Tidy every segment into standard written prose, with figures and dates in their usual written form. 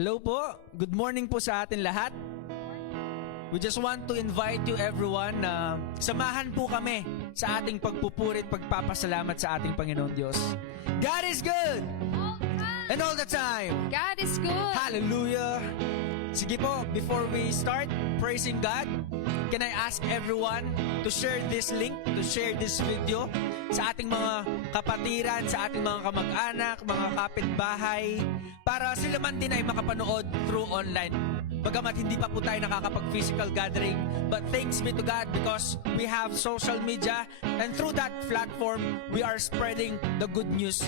Hello po. Good morning po sa atin lahat. We just want to invite you everyone na samahan po kami sa ating pagpupurit, pagpapasalamat sa ating Panginoon Diyos. God is good! And all the time. God is good. Hallelujah! Sige po, before we start praising God, can I ask everyone to share this link, to share this video sa ating mga kapatiran, sa ating mga kamag-anak, mga kapitbahay, para sila man din ay makapanood through online. Bagamat hindi pa po tayo nakakapag-physical gathering, but thanks be to God because we have social media, and through that platform, we are spreading the good news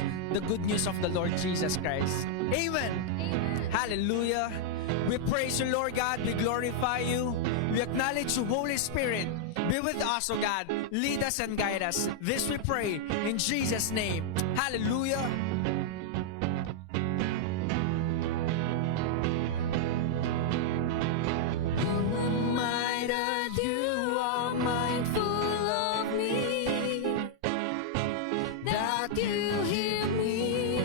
of the Lord Jesus Christ. Amen! Amen. Hallelujah! We praise you, Lord God. We glorify you. We acknowledge you, Holy Spirit. Be with us, O God. Lead us and guide us. This we pray in Jesus' name. Hallelujah! Who am I that you are mindful of me? That you hear me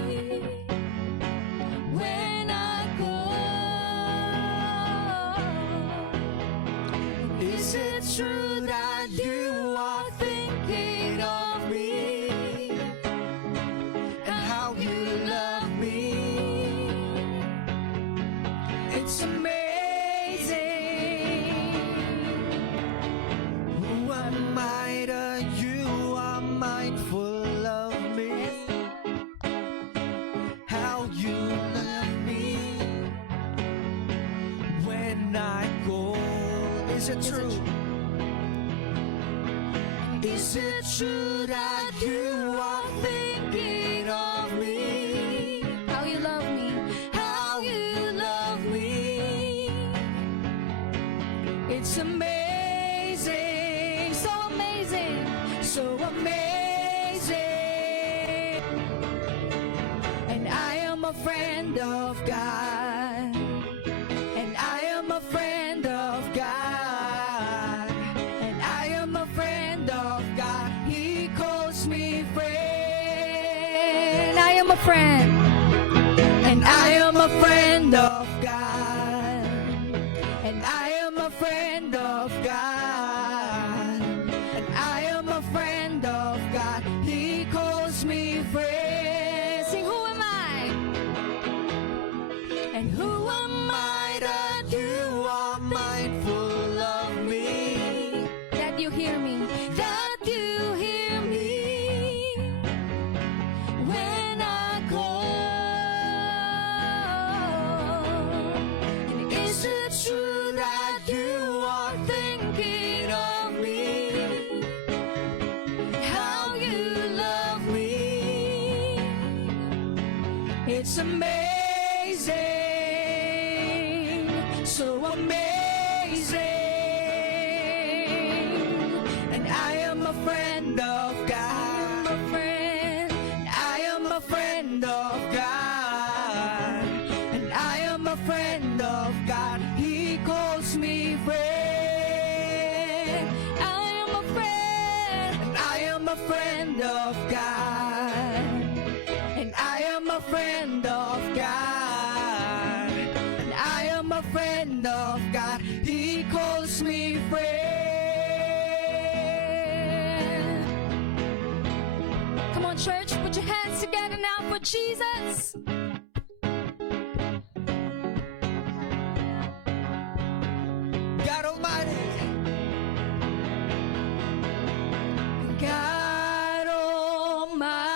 when I call. Is it true that you are thinking of me and how you love me? It's amazing. Who am I that you are mindful of me? How you love me when I go. Is it true? Is it true that you are thinking of me? How you love me. How you love me? It's amazing. So amazing. So amazing. And I am a friend of God. And I am a friend of God. And I am a friend of God. He calls me friend. And I am a friend. And I am a friend of God. And I am a friend of God. And I am a friend of God. He calls me friend. Sing, who am I? And who am I that you are mindful of me? that you hear me? That you hear me when I call. And is it true that you are thinking of me? How you love me? It's amazing, so amazing. And I am a friend of God. A friend. I am a friend of God. And I am a friend of God. He calls me friend. I am a friend. And I am a friend of God. And I am a friend of God. And I am a friend of God. He calls me friend. Come on, church, put your hands together now for Jesus. God Almighty. God Almighty,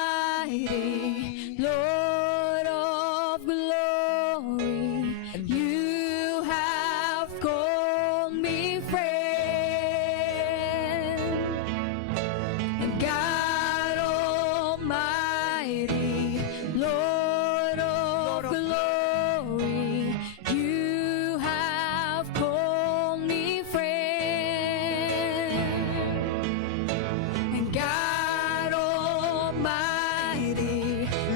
Lord of glory, And you have called me friend. And God Almighty, Lord of glory, you have called me friend. And God Almighty,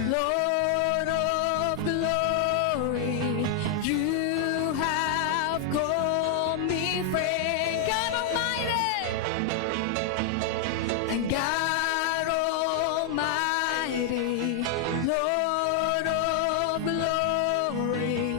Lord of glory, you have called me friend. God Almighty, and God Almighty, Lord of glory,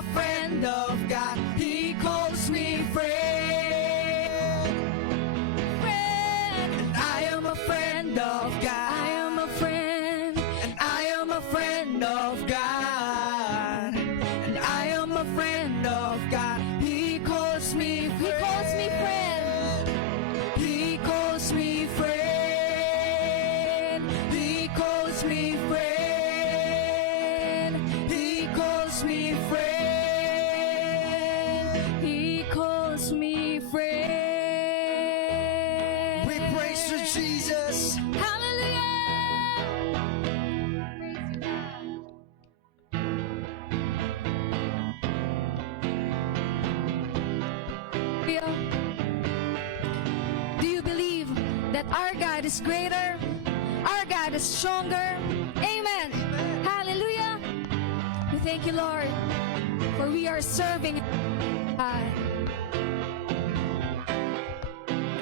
a friend of God. He calls me friend. Friend. And I am a friend of God. I am a friend. And I am a friend of God. And I am a friend of God. He calls me friend. He calls me friend. He calls me friend. He calls me friend. He calls me friend. He calls me friend. We praise you, Jesus. Hallelujah. Do you believe that our God is greater? Our God is stronger? Amen. Hallelujah. We thank you, Lord, for we are serving God.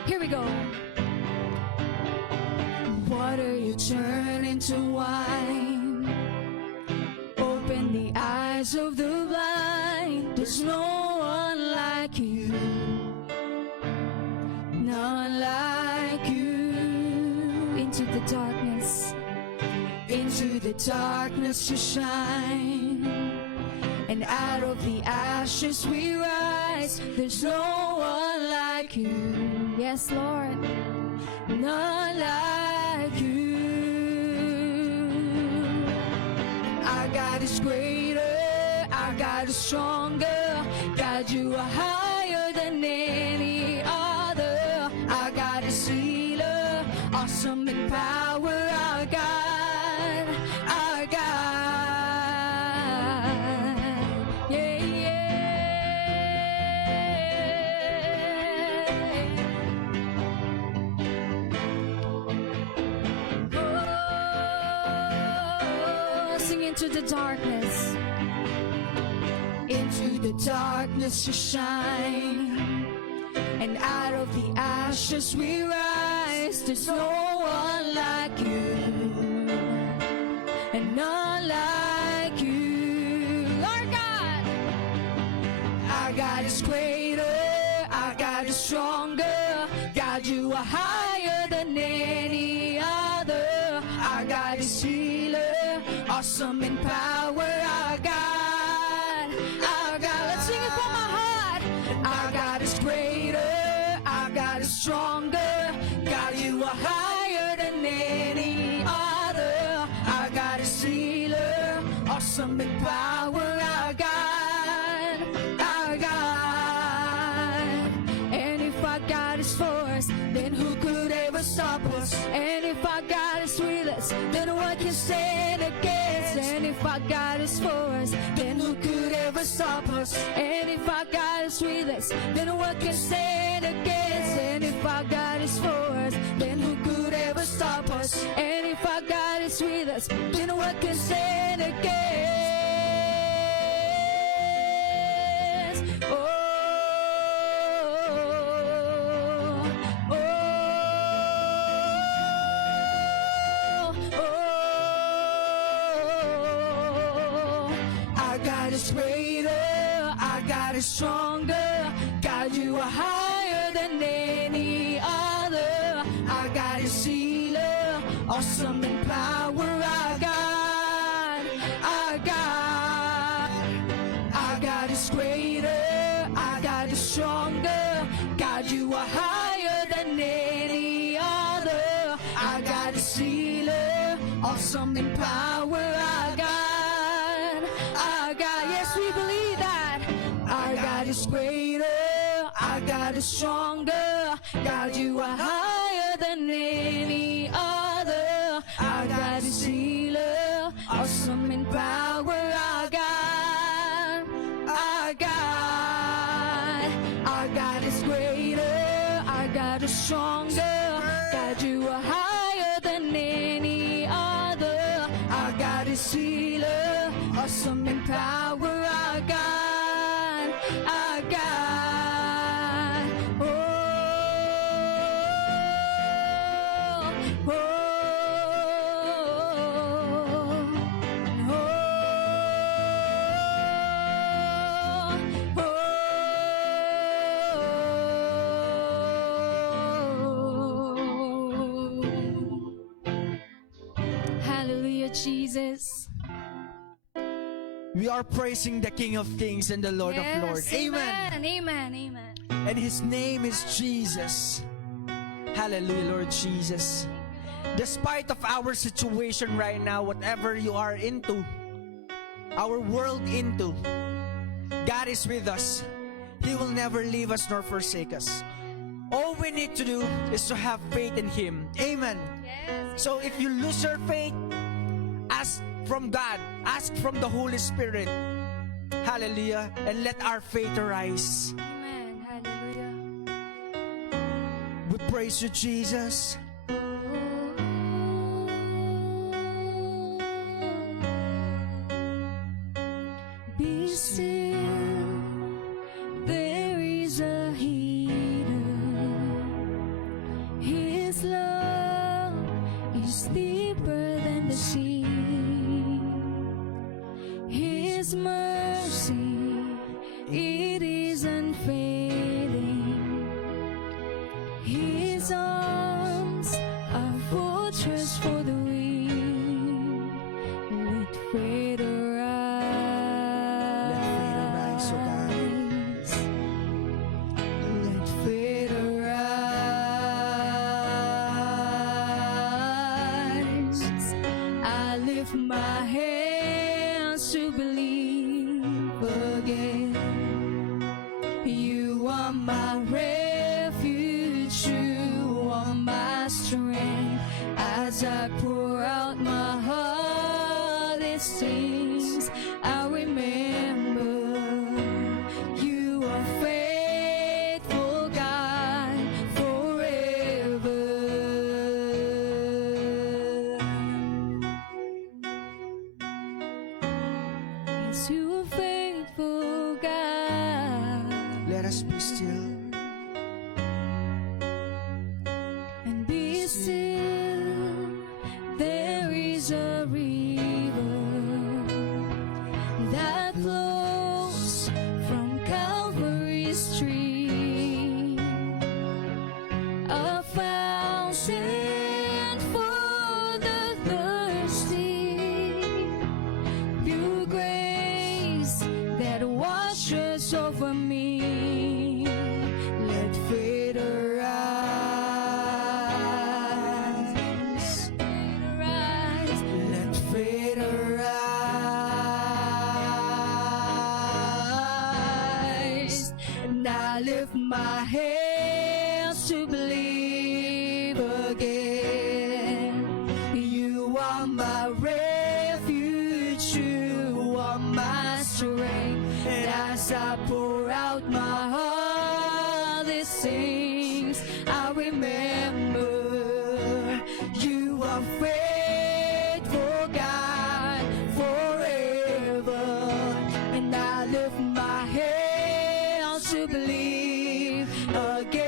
Here we go. Water you turn into wine. Open the eyes of the blind. There's no one like you. None like you. Into the darkness. Into the darkness you shine. And out of the ashes we rise. There's no one like you. Yes, Lord. None like you. Our God is greater. Our God is stronger. God, you are higher than any other. Our God is healer. Awesome in power. Our God. Our God. Yeah, yeah. Oh, sing into the darkness. Into the darkness you shine. And out of the ashes we rise. There's no one like you. And none like you. Our God. Our God is greater. Our God is stronger. God, you are higher than any other. Our God is healer. Awesome in power. Our God. Our God. Let's sing it from our heart. Our God is greater. Our God is stronger. God, you are higher than any other. Our God is healer. Awesome in power. Our God. Our God. And if our God is for us, then who could ever stop us? And if our God is with us, then what can stand against? And if our God is for us, then who could ever stop us? And if our God is with us, then what can stand against? And if our God is for us, then who could ever stop us? And if our God is with us, then what can stand against? Oh, oh, oh. Our God is greater. Our God is stronger. God, you are higher than any other. Our God is healer. Awesome in power. Our God. Our God. Our God is greater. Our God is stronger. God, you are higher than any other. Our God is healer. Awesome in power. Our God. Our God. Yes, we believe that. Our God is greater. Our God is stronger. God, you are higher than any other. Our God is healer. Awesome in power. Our God. Our God. Our God is greater. Our God is stronger. God, you are higher than any other. Our God is healer. Awesome in power. Our God. Our God. Oh, oh, oh. We are praising the King of Kings and the Lord of Lords. Amen. Amen. Amen. And His name is Jesus. Hallelujah, Lord Jesus. Despite of our situation right now, whatever you are into, our world into, God is with us. He will never leave us nor forsake us. All we need to do is to have faith in Him. Amen. Yes. So if you lose your faith, ask from God, ask from the Holy Spirit. Hallelujah. And let our faith arise. Amen. Hallelujah. We praise you, Jesus. Be still, there is a healer. His love is deeper than the sea. His mercy, it is unfailing. His arms are fortress for the weak. Let faith arise, O God. Let faith arise. I lift my hands to believe again. You are my refuge, you are my strength. As I pour out my heart, it sings. I remember you are faithful, God, forever. Yes, you are faithful, God. Let us be still. And be still, there is a river that flows from Calvary's stream, a fountain for the thirsty, pure grace that washes over me. Let faith arise. Let faith arise. And I lift my hands to believe again. You are my refuge, you are my strength. And as I pour out my heart, it sings. I remember you are faithful, God, forever. And I lift my hands to believe again.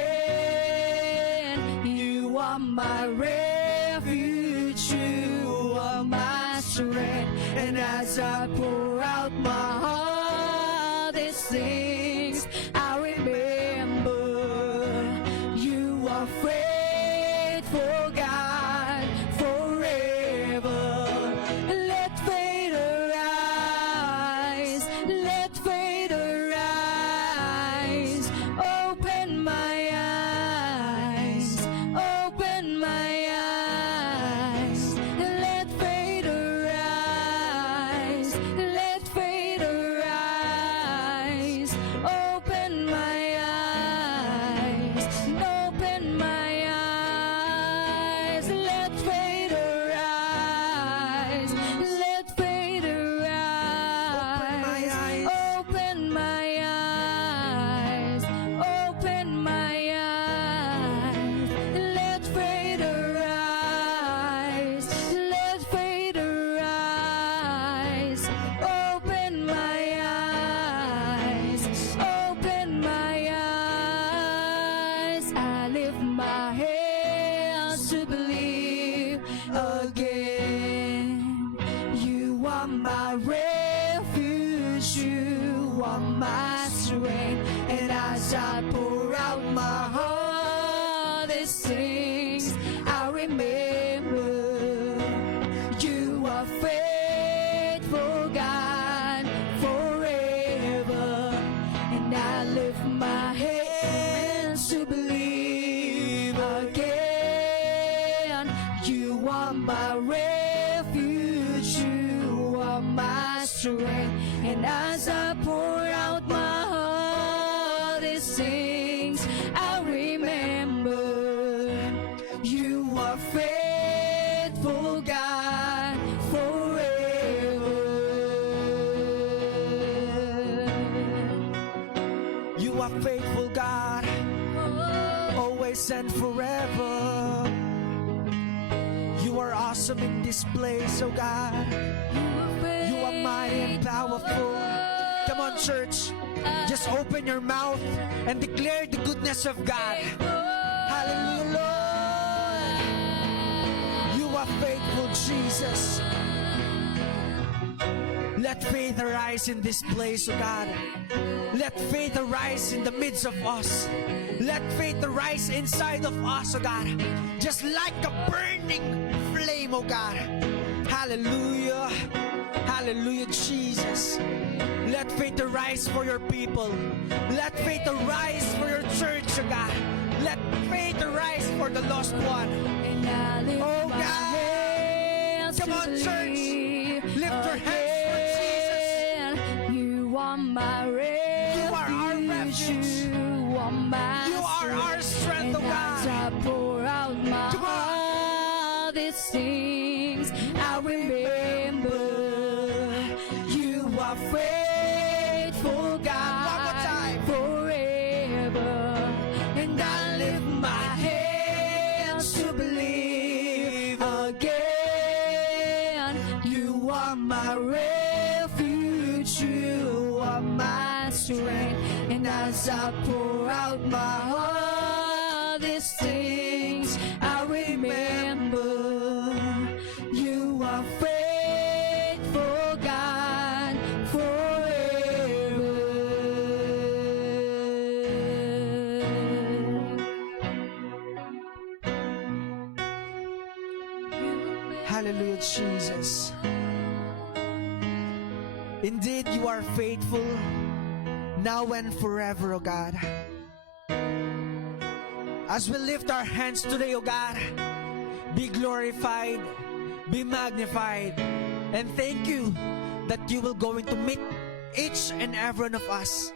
You are my refuge, you are my strength. And as I pour out my heart, it sings. I remember you are faithful, God, forever. Let faith arise. Let faith arise. Open my eyes. Open my eyes. Let faith arise. Let faith arise. Open my eyes. Open my eyes. Let faith arise. Let faith arise. Open my eyes. Open my eyes. Let faith arise. Let faith arise. Open my eyes. Open my eyes. I lift my hands to believe again. You are my refuge. You are my strength. And as I pour out my heart, it sings. I remember you are faithful, God, as I pour out my heart, these things I remember. You are faithful, God, forever. You are faithful, God, always and forever. You are awesome in this place, oh God. You are mighty and powerful. Come on, church. Just open your mouth and declare the goodness of God. Hallelujah, Lord. You are faithful, Jesus. Let faith arise in this place, oh God. Let faith arise in the midst of us. Let faith arise inside of us, oh God. Just like a burning flame, oh God. Hallelujah. Hallelujah, Jesus. Let faith arise for your people. Let faith arise for your church, oh God. Let faith arise for the lost one. And I lift Oh my God. hands Come to on, church. believe Lift your hands for Jesus. again. You are my refuge. You are our refuge. You are my You are our strength, oh and as I God. pour out my Come on. heart, these things I remember. You are faithful, God, One more time. forever. And I lift my hands to believe again. You are my refuge, you are my strength. And as I pour out my heart, these things I remember. You are faithful, God, forever. Hallelujah, Jesus. Indeed, you are faithful now and forever, oh God. As we lift our hands today, oh God, be glorified, be magnified, and thank you that you will going to meet each and every one of us.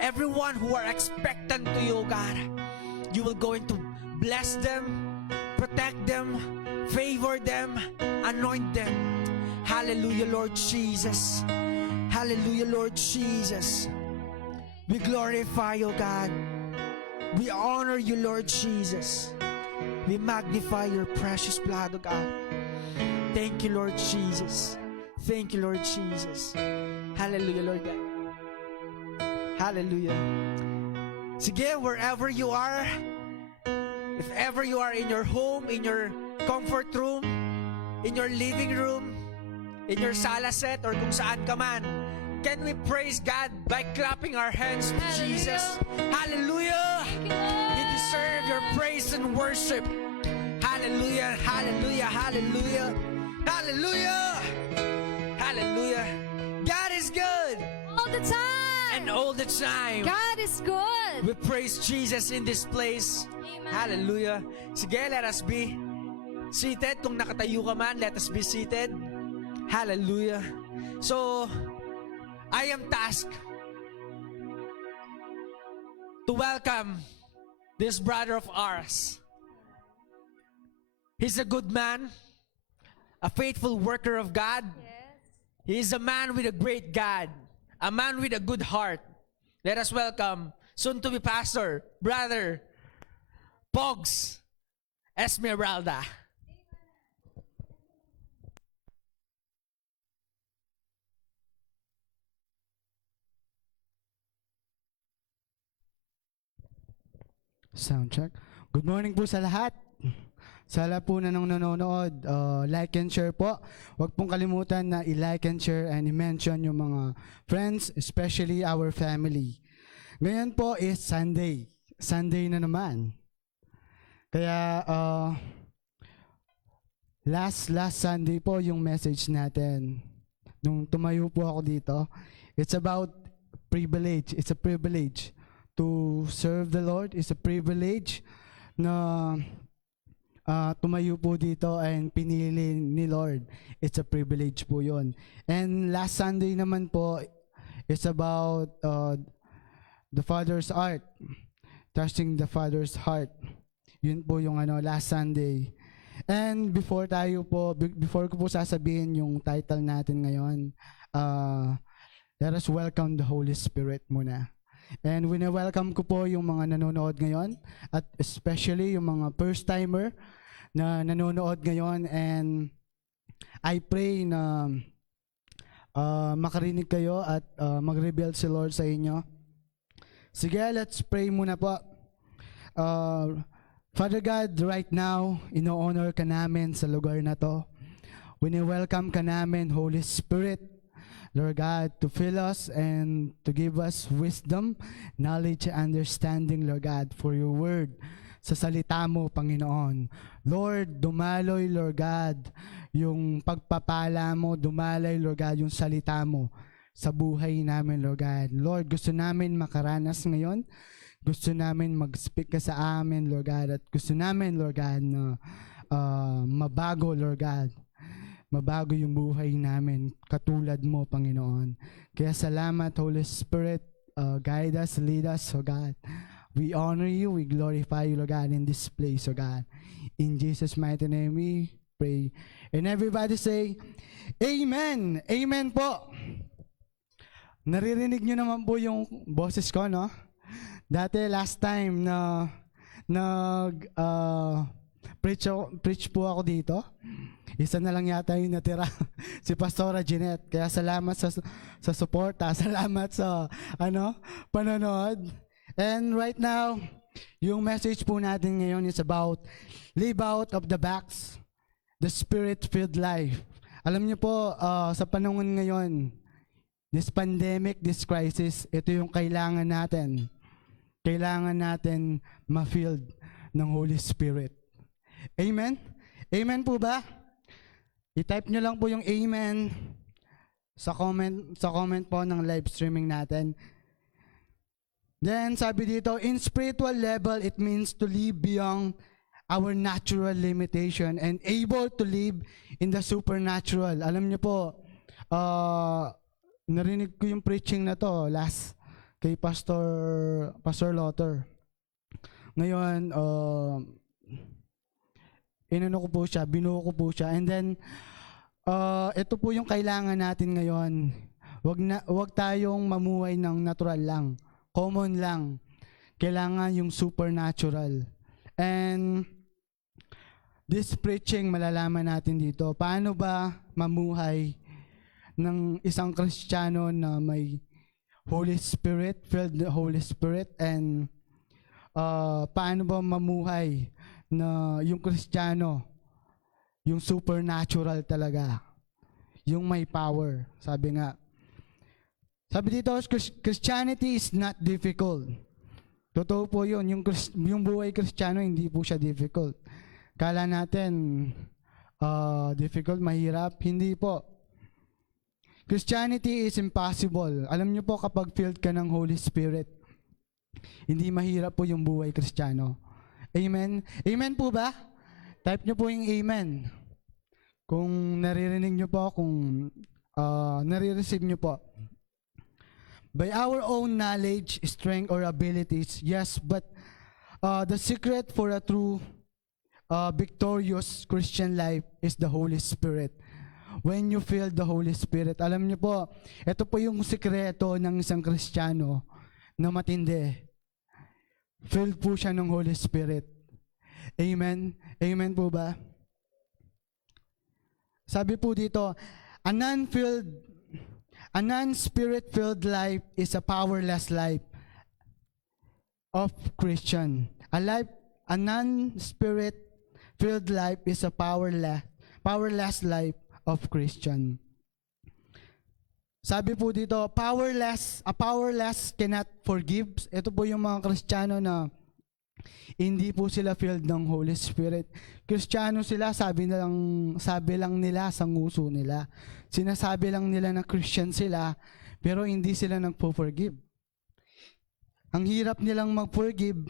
Everyone who are expectant to you, oh God, you will going to bless them, protect them, favor them, anoint them. Hallelujah, Lord Jesus. Hallelujah, Lord Jesus. We glorify you, God. We honor you, Lord Jesus. We magnify your precious blood, oh God. Thank you, Lord Jesus. Thank you, Lord Jesus. Hallelujah, Lord God. Hallelujah. Sige, wherever you are, if ever you are in your home, in your comfort room, in your living room, in your sala set, or kung saan ka man, can we praise God by clapping our hands to Jesus? Hallelujah! He deserves your praise and worship. Hallelujah, hallelujah, hallelujah, hallelujah, hallelujah. God is good All the time. and all the time. God is good. We praise Jesus in this place. Amen. Hallelujah. Sige, let us be seated. Kung nakatayo ka man, let us be seated. Hallelujah. So, I am tasked to welcome this brother of ours. He's a good man, a faithful worker of God. He is a man with a great God, a man with a good heart. Let us welcome soon to be pastor, brother Pogs Esmeralda. Sound check. Good morning po sa lahat. Sa lahat po na nang nanonood, like and share po. Huwag pong kalimutan na i-like and share and i-mention yung mga friends, especially our family. Ngayon po is Sunday. Sunday na naman. Kaya last Sunday po yung message natin. Nung tumayo po ako dito, it's about privilege. It's a privilege to serve the Lord. It's a privilege na tumayo po dito and pinili ni Lord. It's a privilege po yon. And last Sunday naman po, It's about the Father's heart. Touching the Father's heart. Yun po yung last Sunday. And before ko po sasabihin yung title natin ngayon, let us welcome the Holy Spirit muna. And wini-welcome ko po yung mga nanonood ngayon, at especially yung mga first-timer na nanonood ngayon, and I pray na makarinig kayo at mag-reveal si Lord sa inyo. Sige, let's pray muna po. Father God, right now, ino-honor ka namin sa lugar na to. Wini-welcome ka namin, Holy Spirit, Lord God, to fill us and to give us wisdom, knowledge, and understanding, Lord God, for your word sa salita mo, Panginoon. Lord, dumaloy, Lord God, yung pagpapala mo, dumalay, Lord God, yung salita mo sa buhay namin, Lord God. Lord, gusto namin makaranas ngayon. Gusto namin mag-speak ka sa amin, Lord God. At gusto namin, Lord God, na mabago, Lord God. Mabago yung buhay namin, katulad mo, Panginoon. Kaya salamat, Holy Spirit. Guide us, lead us, oh God. We honor you, we glorify you, Lord God, in this place, oh God. In Jesus' mighty name we pray. And everybody say, Amen! Amen po! Naririnig nyo naman po yung boses ko, no? Dati, last time na preach po ako dito, isa na lang yata yung natira, si Pastora Jeanette. Kaya salamat sa suporta, salamat sa panonood. And right now, yung message po natin ngayon is about live out of the box, the Spirit-filled life. Alam niyo po, sa panahon ngayon, this pandemic, this crisis, ito yung kailangan natin. Kailangan natin ma-filled ng Holy Spirit. Amen? Amen po ba? I-type nyo lang po yung amen sa comment po ng live streaming natin. Then, sabi dito, in spiritual level, it means to live beyond our natural limitation and able to live in the supernatural. Alam nyo po, narinig ko yung preaching na to last kay Pastor Lotter. Ngayon, binuo ko po siya. And then, ito po yung kailangan natin ngayon. Wag tayong mamuhay ng natural lang. Common lang. Kailangan yung supernatural. And, this preaching, malalaman natin dito. Paano ba mamuhay ng isang Kristiyano na may Holy Spirit, filled the Holy Spirit, and paano ba mamuhay na yung Kristiyano, yung supernatural talaga, yung may power. Sabi dito, Christianity is not difficult. Totoo po yun, yung buhay Kristiyano, hindi po siya difficult. Kala natin, difficult, mahirap, hindi po. Christianity is impossible. Alam niyo po, kapag filled ka ng Holy Spirit, hindi mahirap po yung buhay Kristiyano. Amen? Amen po ba? Type niyo po yung amen. Kung naririnig niyo po, kung nare-receive niyo po. By our own knowledge, strength, or abilities, yes, but the secret for a true victorious Christian life is the Holy Spirit. When you feel the Holy Spirit, alam niyo po, ito po yung sikreto ng isang Kristiyano na matindi. Filled po siya ng Holy Spirit. Amen? Amen po ba? Sabi po dito, a non-spirit-filled life is a powerless life of Christian. A non-spirit-filled life is a powerless life of Christian. Sabi po dito, a powerless cannot forgive. Ito po yung mga Kristiyano na hindi po sila filled ng Holy Spirit. Kristiyano sila, sabi lang nila sa nguso nila. Sinasabi lang nila na Christian sila, pero hindi sila nagpo-forgive. Ang hirap nilang mag-forgive,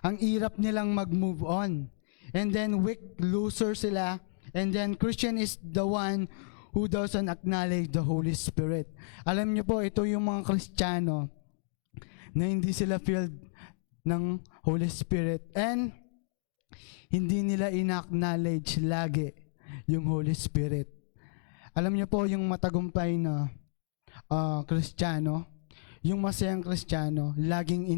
ang hirap nilang mag-move on. And then weak loser sila. And then Christian is the one who doesn't acknowledge the Holy Spirit. Alam niyo po, ito yung mga Kristiyano na hindi sila filled ng Holy Spirit and hindi nila ina-acknowledge lagi yung Holy Spirit. Alam niyo po, yung matagumpay na Kristiyano, yung masayang Kristiyano, laging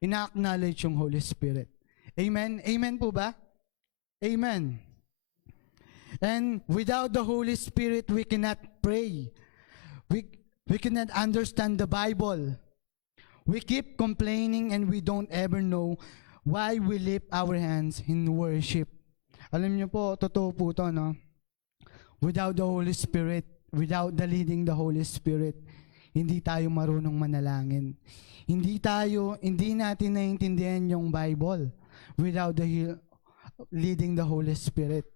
ina-acknowledge yung Holy Spirit. Amen? Amen po ba? Amen. And without the Holy Spirit, we cannot pray. We cannot understand the Bible. We keep complaining and we don't ever know why we lift our hands in worship. Alam niyo po, totoo po to, no? Without the Holy Spirit, without the leading the Holy Spirit, hindi tayo marunong manalangin. Hindi natin naiintindihan yung Bible without the leading the Holy Spirit.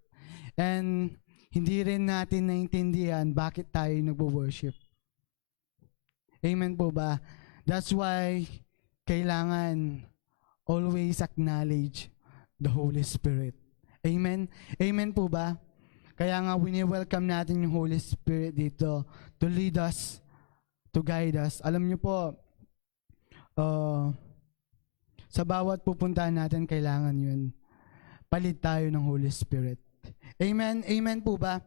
And hindi rin natin naiintindihan bakit tayo nagwo-worship. Amen po ba? That's why kailangan always acknowledge the Holy Spirit. Amen? Amen po ba? Kaya nga wini-welcome natin yung Holy Spirit dito to lead us, to guide us. Alam niyo po, sa bawat pupuntahan natin, kailangan yun. Palit tayo ng Holy Spirit. Amen? Amen po ba?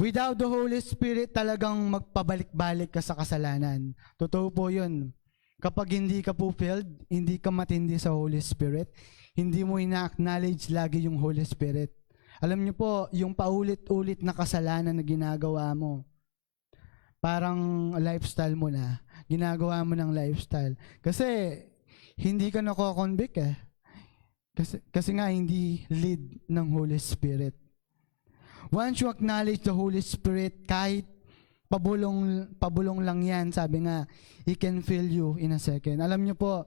Without the Holy Spirit, talagang magpabalik-balik ka sa kasalanan. Totoo po yun. Kapag hindi ka po filled, hindi ka matindi sa Holy Spirit, hindi mo ina-acknowledge lagi yung Holy Spirit. Alam niyo po, yung paulit-ulit na kasalanan na ginagawa mo, parang lifestyle mo na. Ginagawa mo ng lifestyle. Kasi, hindi ka nako-convict eh. Kasi nga, hindi lead ng Holy Spirit. Once you acknowledge the Holy Spirit, kahit pabulong lang yan, sabi nga, He can fill you in a second. Alam niyo po,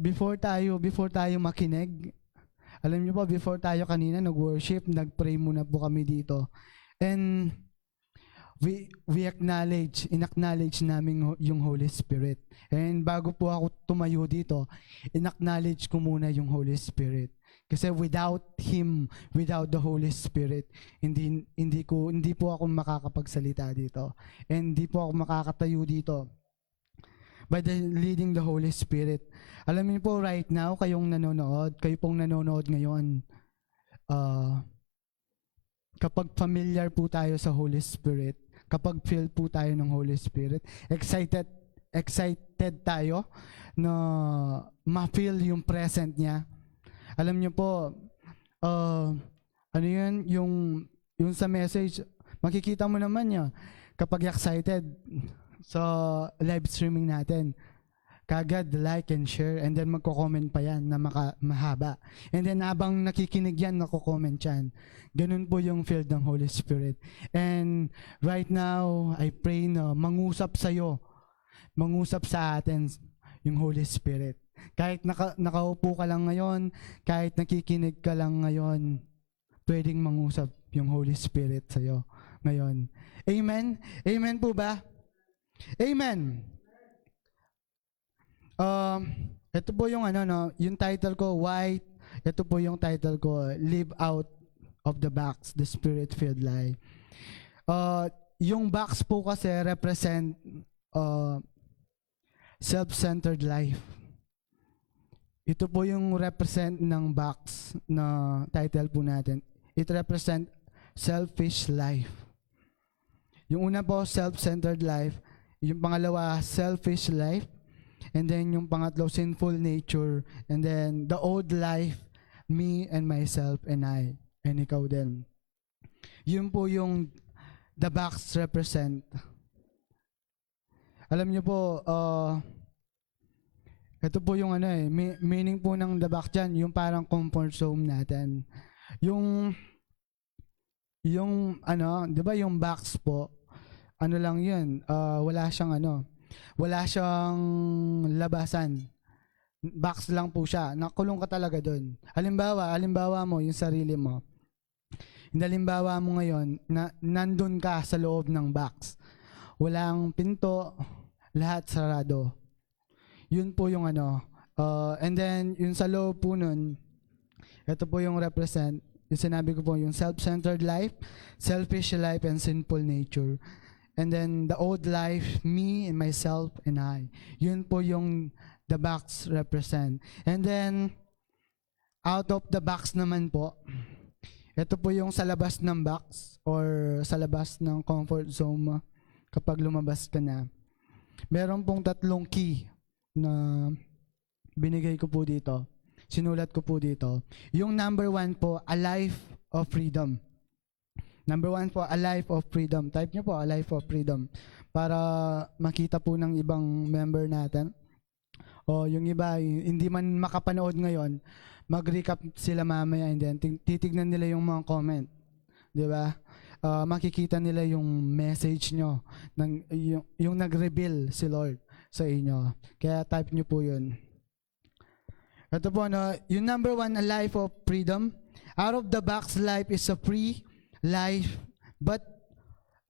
before tayo makinig, alam niyo po, before tayo kanina nag-worship, nag-pray muna po kami dito. And we acknowledge namin yung Holy Spirit. And bago po ako tumayo dito, in-acknowledge ko muna yung Holy Spirit. Kasi without Him, without the Holy Spirit, hindi po ako makakapagsalita dito. And hindi po ako makakatayo dito. By the leading the Holy Spirit. Alam niyo po, right now, kayo pong nanonood ngayon, kapag familiar po tayo sa Holy Spirit, kapag filled po tayo ng Holy Spirit, excited tayo na ma-feel yung present niya. Alam niyo po, ano yun, yung sa message, makikita mo naman niya, kapag excited sa live streaming natin, kagad like and share, and then magko-comment pa yan na mahaba. And then habang nakikinig yan, nako-comment yan. Ganun po yung field ng Holy Spirit. And right now, I pray na mangusap sa atin yung Holy Spirit. Kahit nakaupo ka lang ngayon, kahit nakikinig ka lang ngayon, pwedeng mangusap yung Holy Spirit sa'yo ngayon. Amen? Amen po ba? Amen! Ito po yung yung title ko, White. Ito po yung title ko, Live Out of the Box, the Spirit-Filled Life. Yung box po kasi represent self-centered life. Ito po yung represent ng box na title po natin. It represent selfish life. Yung una po, self-centered life. Yung pangalawa, selfish life. And then yung pangatlo, sinful nature. And then the old life, me and myself and I. And ikaw din. Yun po yung the box represent. Alam niyo po, ito po yung meaning po ng the box dyan, yung parang comfort zone natin. Yung di ba yung box po, lang yun, wala siyang labasan. Box lang po siya, nakulong ka talaga doon. Halimbawa mo, yung sarili mo. Halimbawa mo ngayon, nandun ka sa loob ng box. Walang pinto, lahat sarado. Yun po yung and then yung sa loob po nun, ito po yung represent yung sinabi ko po, yung self-centered life, selfish life, and sinful nature. And then the old life, me and myself and I. Yun po yung the box represent. And then, out of the box naman po, ito po yung sa labas ng box or sa labas ng comfort zone mo kapag lumabas ka na. Meron pong 3 key na binigay ko po dito. Sinulat ko po dito. Yung number 1 po, a life of freedom. Number 1 po, a life of freedom. Type nyo po, a life of freedom. Para makita po ng ibang member natin. O yung iba, hindi man makapanood ngayon, mag-recap sila mamaya and then titignan nila yung mga comment. Di ba? Makikita nila yung message nyo, yung nag-reveal si Lord sa inyo. Kaya type nyo po yun. Ito po, yung number 1, a life of freedom. Out of the box life is a free life, but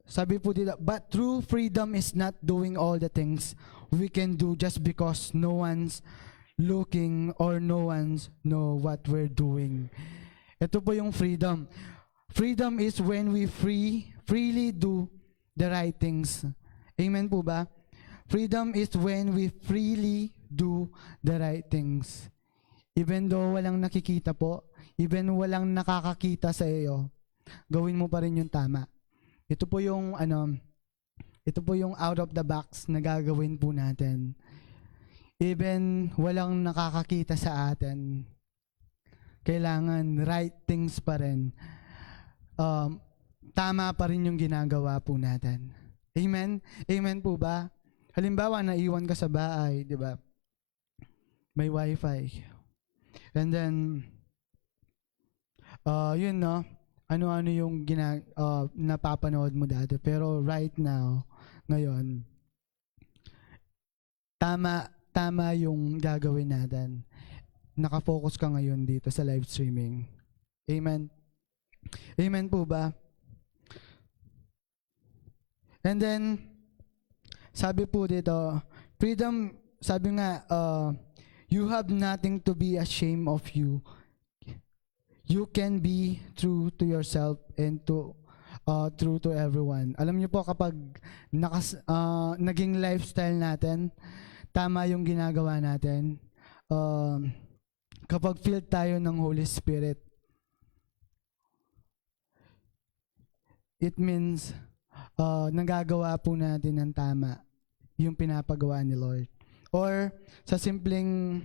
sabi po dito, but true freedom is not doing all the things we can do just because no one's looking or no one's know what we're doing. Ito po yung freedom. Freedom is when we freely do the right things. Amen po ba? Freedom is when we freely do the right things. Even though walang nakikita po, even walang nakakakita sa iyo, gawin mo pa rin yung tama. Ito po yung out of the box na gagawin po natin. Even walang nakakakita sa atin, kailangan right things pa rin. Tama pa rin yung ginagawa po natin. Amen? Amen po ba? Halimbawa, naiwan ka sa bahay, di ba? May wifi. And then, yun no, ano-ano yung napapanood mo dati. Pero right now, ngayon, tama yung gagawin natin. Nakafocus ka ngayon dito sa live streaming. Amen? Amen po ba? And then, sabi po dito, freedom, sabi nga, you have nothing to be ashamed of you. You can be true to yourself and true to everyone. Alam niyo po kapag naging lifestyle natin, tama yung ginagawa natin, kapag filled tayo ng Holy Spirit, it means nagagawa po natin ng tama yung pinapagawa ni Lord. Or sa simpleng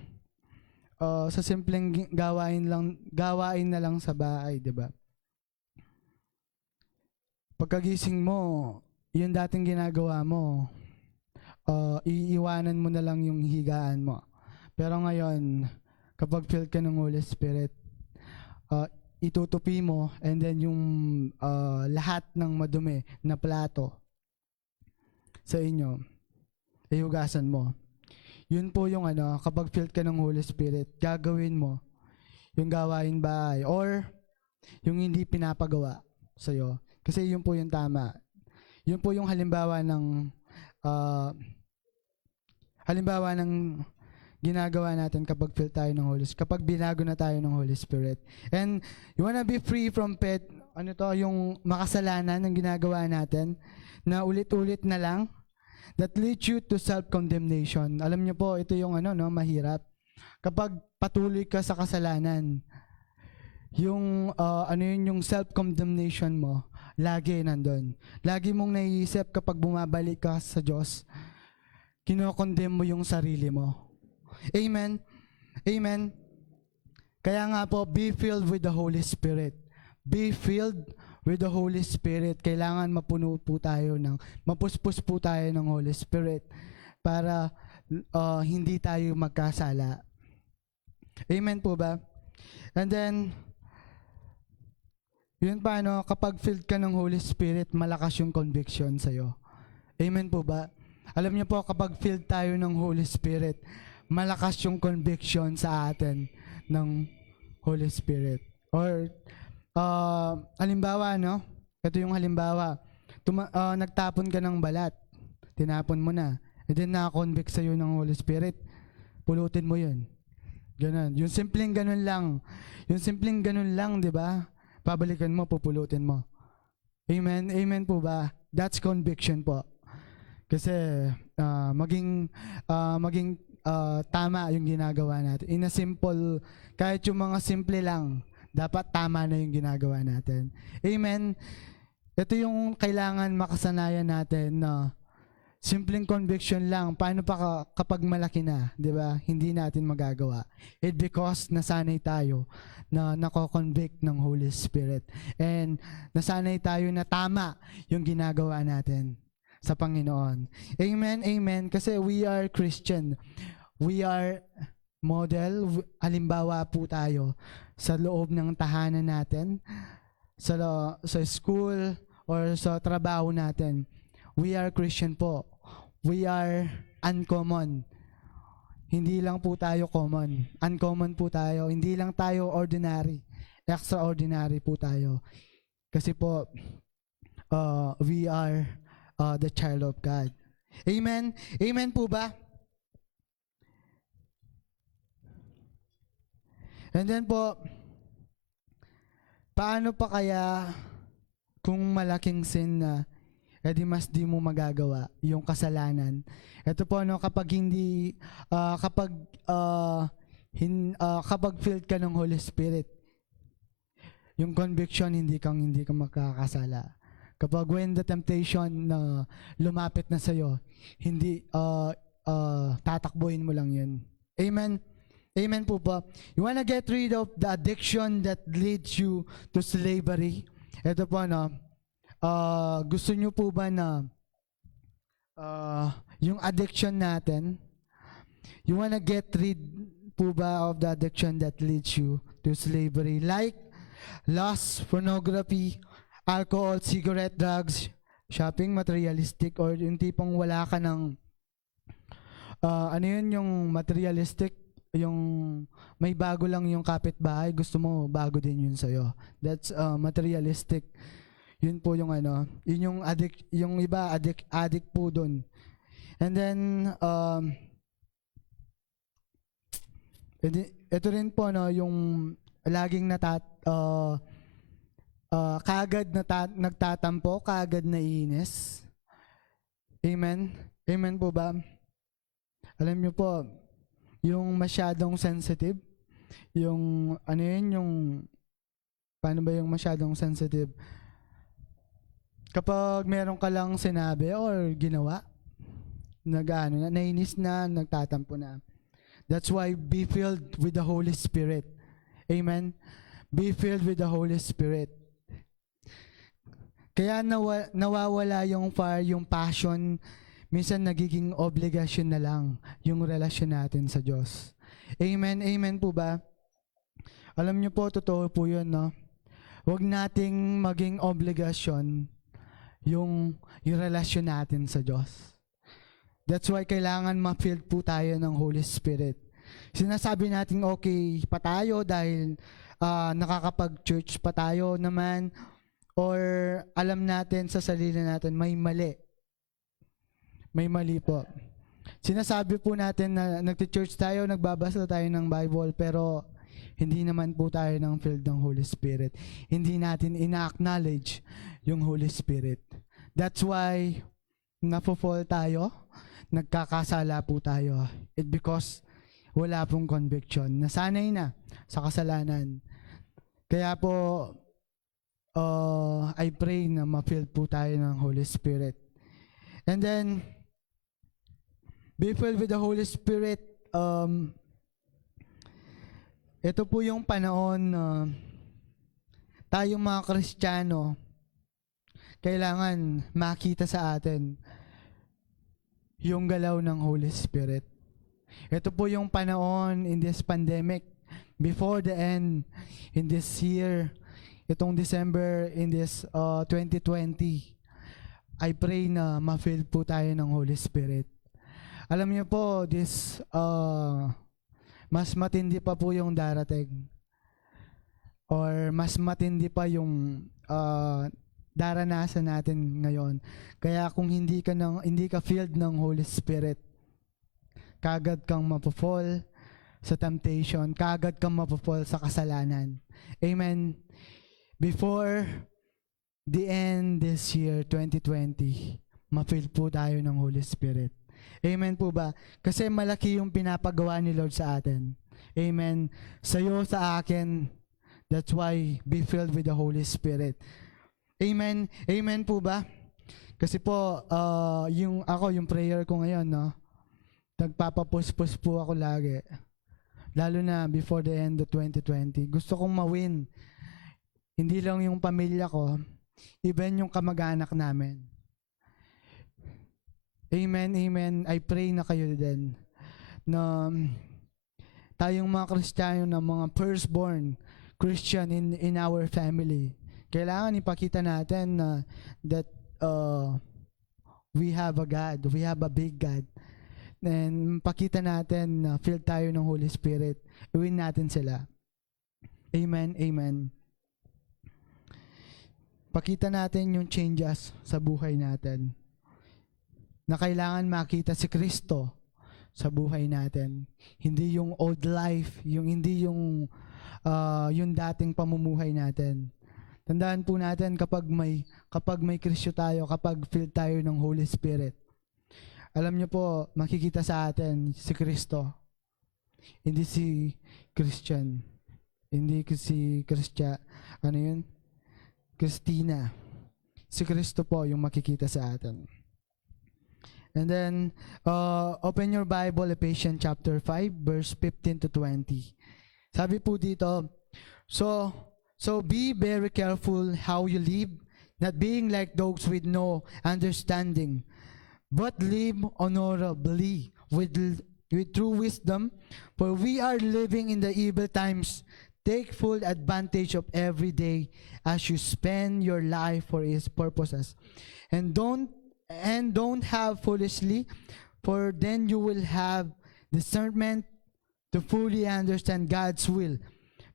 gawain na lang sa bahay, 'di ba? Pagkagising mo, yung dating ginagawa mo, iiwanan mo na lang yung higaan mo. Pero ngayon, kapag filled ka ng Holy Spirit, itutupi mo and then yung lahat ng madumi na plato sa inyo, ihugasan mo. Yun po yung kapag filled ka ng Holy Spirit, gagawin mo yung gawain bahay or yung hindi pinapagawa sa'yo. Kasi yun po yung tama. Yun po yung halimbawa ng ginagawa natin kapag filled tayo ng Holy Spirit, kapag binago na tayo ng Holy Spirit. And you wanna be free from yung makasalanan ng ginagawa natin na ulit-ulit na lang that leads you to self-condemnation. Alam niyo po, ito yung mahirap. Kapag patuloy ka sa kasalanan, yung yung self-condemnation mo, lagi nandun. Lagi mong naiisip kapag bumabalik ka sa Diyos, kinokondem mo yung sarili mo. Amen? Amen? Kaya nga po, be filled with the Holy Spirit. Be filled with the Holy Spirit. Kailangan mapuno po tayo mapuspos po tayo ng Holy Spirit para hindi tayo magkasala. Amen po ba? And then, yun pa, kapag filled ka ng Holy Spirit, malakas yung conviction sa'yo. Amen po ba? Alam niyo po, kapag filled tayo ng Holy Spirit, malakas yung conviction sa atin ng Holy Spirit. Or, halimbawa, ito yung halimbawa, nagtapon ka ng balat, tinapon mo na, and then nakakonvict sa'yo ng Holy Spirit, pulutin mo yun. Ganun. Yung simpleng ganun lang, di ba? Pabalikan mo, pupulutin mo. Amen? Amen po ba? That's conviction po. Kasi maging tama yung ginagawa natin. In a simple, kahit yung mga simple lang, dapat tama na yung ginagawa natin. Amen? Ito yung kailangan makasanayan natin na simpleng conviction lang. Paano pa kapag malaki na, di ba? Hindi natin magagawa. It because nasanay tayo na nako-convict ng Holy Spirit. And nasanay tayo na tama yung ginagawa natin sa Panginoon. Amen, amen. Kasi we are Christian. We are model. Halimbawa po tayo sa loob ng tahanan natin, sa school, or sa trabaho natin. We are Christian po. We are uncommon. Hindi lang po tayo common. Uncommon po tayo. Hindi lang tayo ordinary. Extraordinary po tayo. Kasi po, we are the child of God. Amen? Amen po ba? And then po, paano pa kaya kung malaking sin na edi mas di mo magagawa yung kasalanan? Ito po, no, kapag hindi, kapag filled ka ng Holy Spirit, yung conviction, hindi ka makakasala. Kapag when the temptation na lumapit na sa'yo, hindi, tatakbuhin mo lang yun. Amen? Amen po ba? You wanna get rid of the addiction that leads you to slavery? Ito po, no, gusto nyo po ba na yung addiction natin, you wanna get rid po ba of the addiction that leads you to slavery? Like lust, pornography, alcohol, cigarette, drugs, shopping, materialistic, or yung tipong wala ka ng ano yun, yung materialistic, yung may bago lang yung kapitbahay, gusto mo bago din yun sa'yo. That's materialistic. Yun po yung ano, yun yung addict, yung iba addict po dun. And then ito rin po, no, yung laging kagad nagtatampo, kagad naiinis. Amen? Amen po ba? Alam niyo po, yung masyadong sensitive, yung ano yun, yung paano ba yung masyadong sensitive? Kapag meron ka lang sinabi or ginawa, nainis na, nagtatampo na. That's why be filled with the Holy Spirit. Amen? Be filled with the Holy Spirit. Kaya nawawala yung fire, yung passion, minsan nagiging obligasyon na lang yung relasyon natin sa Diyos. Amen? Amen po ba? Alam niyo po, totoo po yun, no? Huwag nating maging obligasyon yung relasyon natin sa Diyos. That's why kailangan ma-filled po tayo ng Holy Spirit. Sinasabi natin okay pa tayo dahil nakakapag-church pa tayo naman, or alam natin sa sarili natin may mali. May mali po. Sinasabi po natin na nagti-church tayo, nagbabasa tayo ng Bible, pero hindi naman po tayo ng filled ng Holy Spirit. Hindi natin ina-acknowledge yung Holy Spirit. That's why napofall tayo, nagkakasala po tayo. It because wala pong conviction. Nasanay na sa kasalanan. Kaya po, I pray na ma-fill po tayo ng Holy Spirit. And then, be filled with the Holy Spirit. Ito po yung panahon na tayong mga Kristiyano, kailangan makita sa atin yung galaw ng Holy Spirit. Ito po yung panahon in this pandemic, before the end, in this year, itong December, in this 2020, I pray na ma-fill po tayo ng Holy Spirit. Alam niyo po, this, mas matindi pa po yung darating. Or mas matindi pa yung daranasan natin ngayon. Kaya kung hindi ka filled ng Holy Spirit, kagad kang mapofall sa temptation, kagad kang mapofall sa kasalanan. Amen. before the end this year, 2020, ma-fill po tayo ng Holy Spirit. Amen po ba? Kasi malaki yung pinapagawa ni Lord sa atin. Amen. Sa'yo, sa akin, that's why be filled with the Holy Spirit. Amen. Amen po ba? Kasi po, yung prayer ko ngayon, no? Nagpapapuspos po ako lagi. Lalo na before the end of 2020. Gusto kong ma-win. Hindi lang yung pamilya ko, even yung kamag-anak namin. Amen, amen. I pray na kayo din na tayong mga Kristiyano na mga firstborn Christian in our family. Kailangan ipakita natin na that we have a God, we have a big God. And pakita natin na filled tayo ng Holy Spirit. Iwin natin sila. Amen, amen. Pakita natin yung changes sa buhay natin. Na kailangan makita si Kristo sa buhay natin. Hindi yung old life, hindi yung dating pamumuhay natin. Tandaan po natin kapag may Kristo tayo, kapag filled tayo ng Holy Spirit. Alam niyo po, makikita sa atin si Kristo. Hindi si Christian. Hindi si Christina. Si Kristo po yung makikita sa atin. And then, open your Bible, Ephesians chapter 5, verse 15 to 20. Sabi po dito, So be very careful how you live, not being like those with no understanding, but live honorably with true wisdom, for we are living in the evil times. Take full advantage of every day as you spend your life for His purposes. And don't have foolishly, for then you will have discernment to fully understand God's will.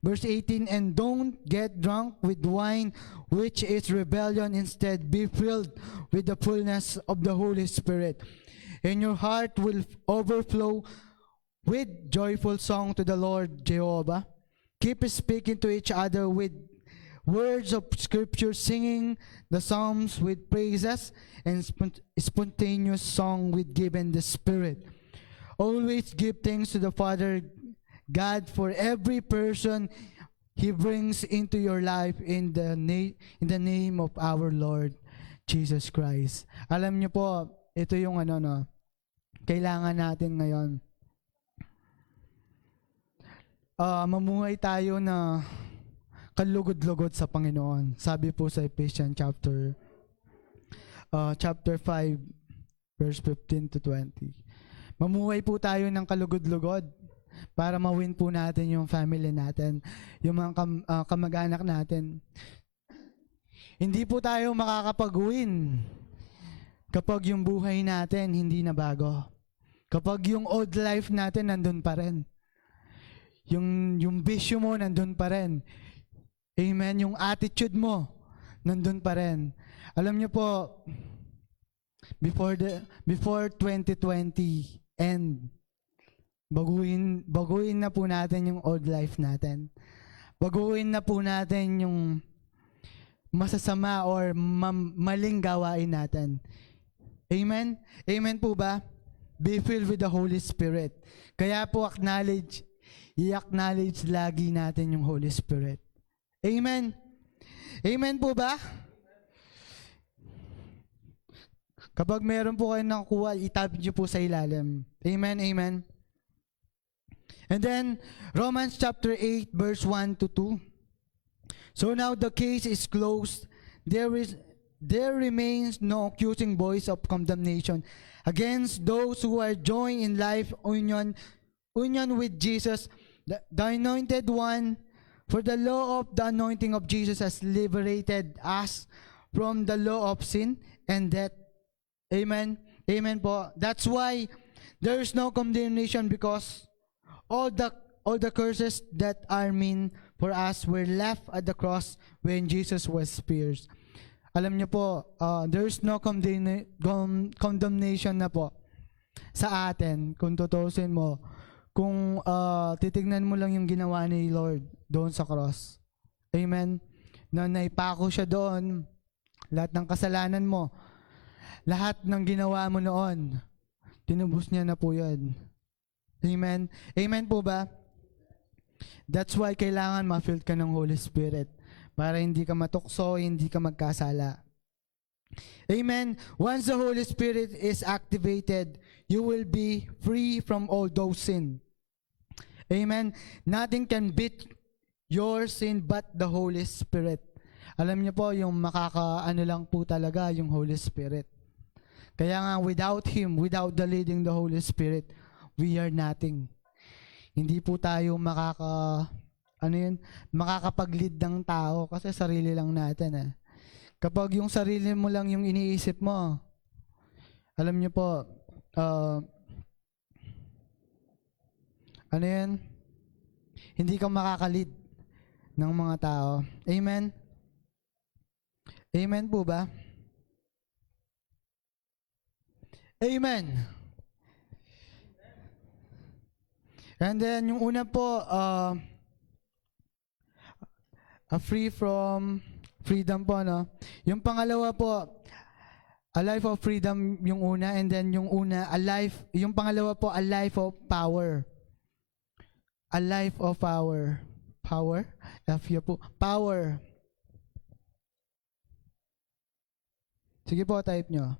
Verse 18, and don't get drunk with wine, which is rebellion. Instead, be filled with the fullness of the Holy Spirit. And your heart will overflow with joyful song to the Lord Jehovah. Keep speaking to each other with words of scripture, singing the psalms with praises and spontaneous song with given the Spirit. Always give thanks to the Father God for every person He brings into your life in the name of our Lord Jesus Christ. Alam niyo po, ito yung kailangan natin ngayon. Mamuhay tayo na kalugod-lugod sa Panginoon. Sabi po sa Ephesians chapter 5 verse 15 to 20. Mamuhay po tayo ng kalugod-lugod para mawin po natin yung family natin, yung mga kamag-anak natin. Hindi po tayo makakapag-win kapag yung buhay natin hindi na bago. Kapag yung old life natin nandun pa rin. Yung bisyo mo nandun pa rin. Amen. Yung attitude mo nandun pa rin. Alam niyo po, before 2020 end, baguhin na po natin yung old life natin. Baguhin na po natin yung masasama or maling gawain natin. Amen? Amen po ba? Be filled with the Holy Spirit. Kaya po i-acknowledge lagi natin yung Holy Spirit. Amen? Amen po ba? Kapag meron po kayo nakukuha, itapid nyo po sa ilalim. Amen, amen. And then, Romans chapter 8, verse 1 to 2. So now the case is closed. There remains no accusing voice of condemnation against those who are joined in life union with Jesus, the Anointed One. For the law of the anointing of Jesus has liberated us from the law of sin and death. Amen. Amen po. That's why there is no condemnation, because all the curses that are meant for us were left at the cross when Jesus was pierced. Alam niyo po, there is no condemnation na po sa atin kung tutusin mo. Kung titignan mo lang yung ginawa ni Lord doon sa cross. Amen. na naipako siya doon, lahat ng kasalanan mo, lahat ng ginawa mo noon, tinubos niya na po yun. Amen? Amen po ba? That's why kailangan ma-filled ka ng Holy Spirit para hindi ka matukso, hindi ka magkasala. Amen? Once the Holy Spirit is activated, you will be free from all those sin. Amen? Nothing can beat your sin but the Holy Spirit. Alam niyo po, yung makakaano lang po talaga yung Holy Spirit. Kaya nga, without Him, without the leading the Holy Spirit, we are nothing. Hindi po tayo makakapag-lead ng tao kasi sarili lang natin eh. Kapag yung sarili mo lang yung iniisip mo, alam niyo po, hindi ka makaka-lead ng mga tao. Amen? Amen po ba? Amen. And then, yung una po, free from freedom po, no? Yung pangalawa po, a life of freedom yung una, and then yung pangalawa po, a life of power. A life of power. Power? Po. Power. Sige po, type nyo.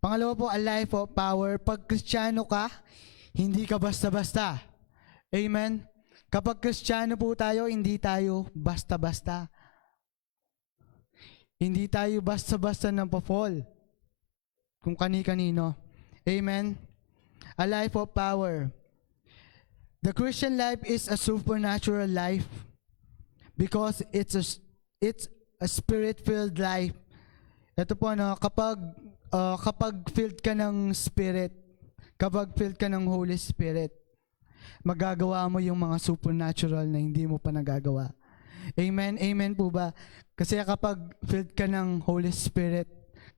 Pangalawa po, a life of power. Pag Kristiyano ka, hindi ka basta-basta. Amen? Kapag Kristiyano po tayo, hindi tayo basta-basta. Hindi tayo basta-basta nang pa-fall kung kani-kanino. Amen? A life of power. The Christian life is a supernatural life because it's a spirit-filled life. Ito po, no, kapag filled ka ng Spirit, kapag filled ka ng Holy Spirit, magagawa mo yung mga supernatural na hindi mo pa nagagawa. Amen? Amen po ba? Kasi kapag filled ka ng Holy Spirit,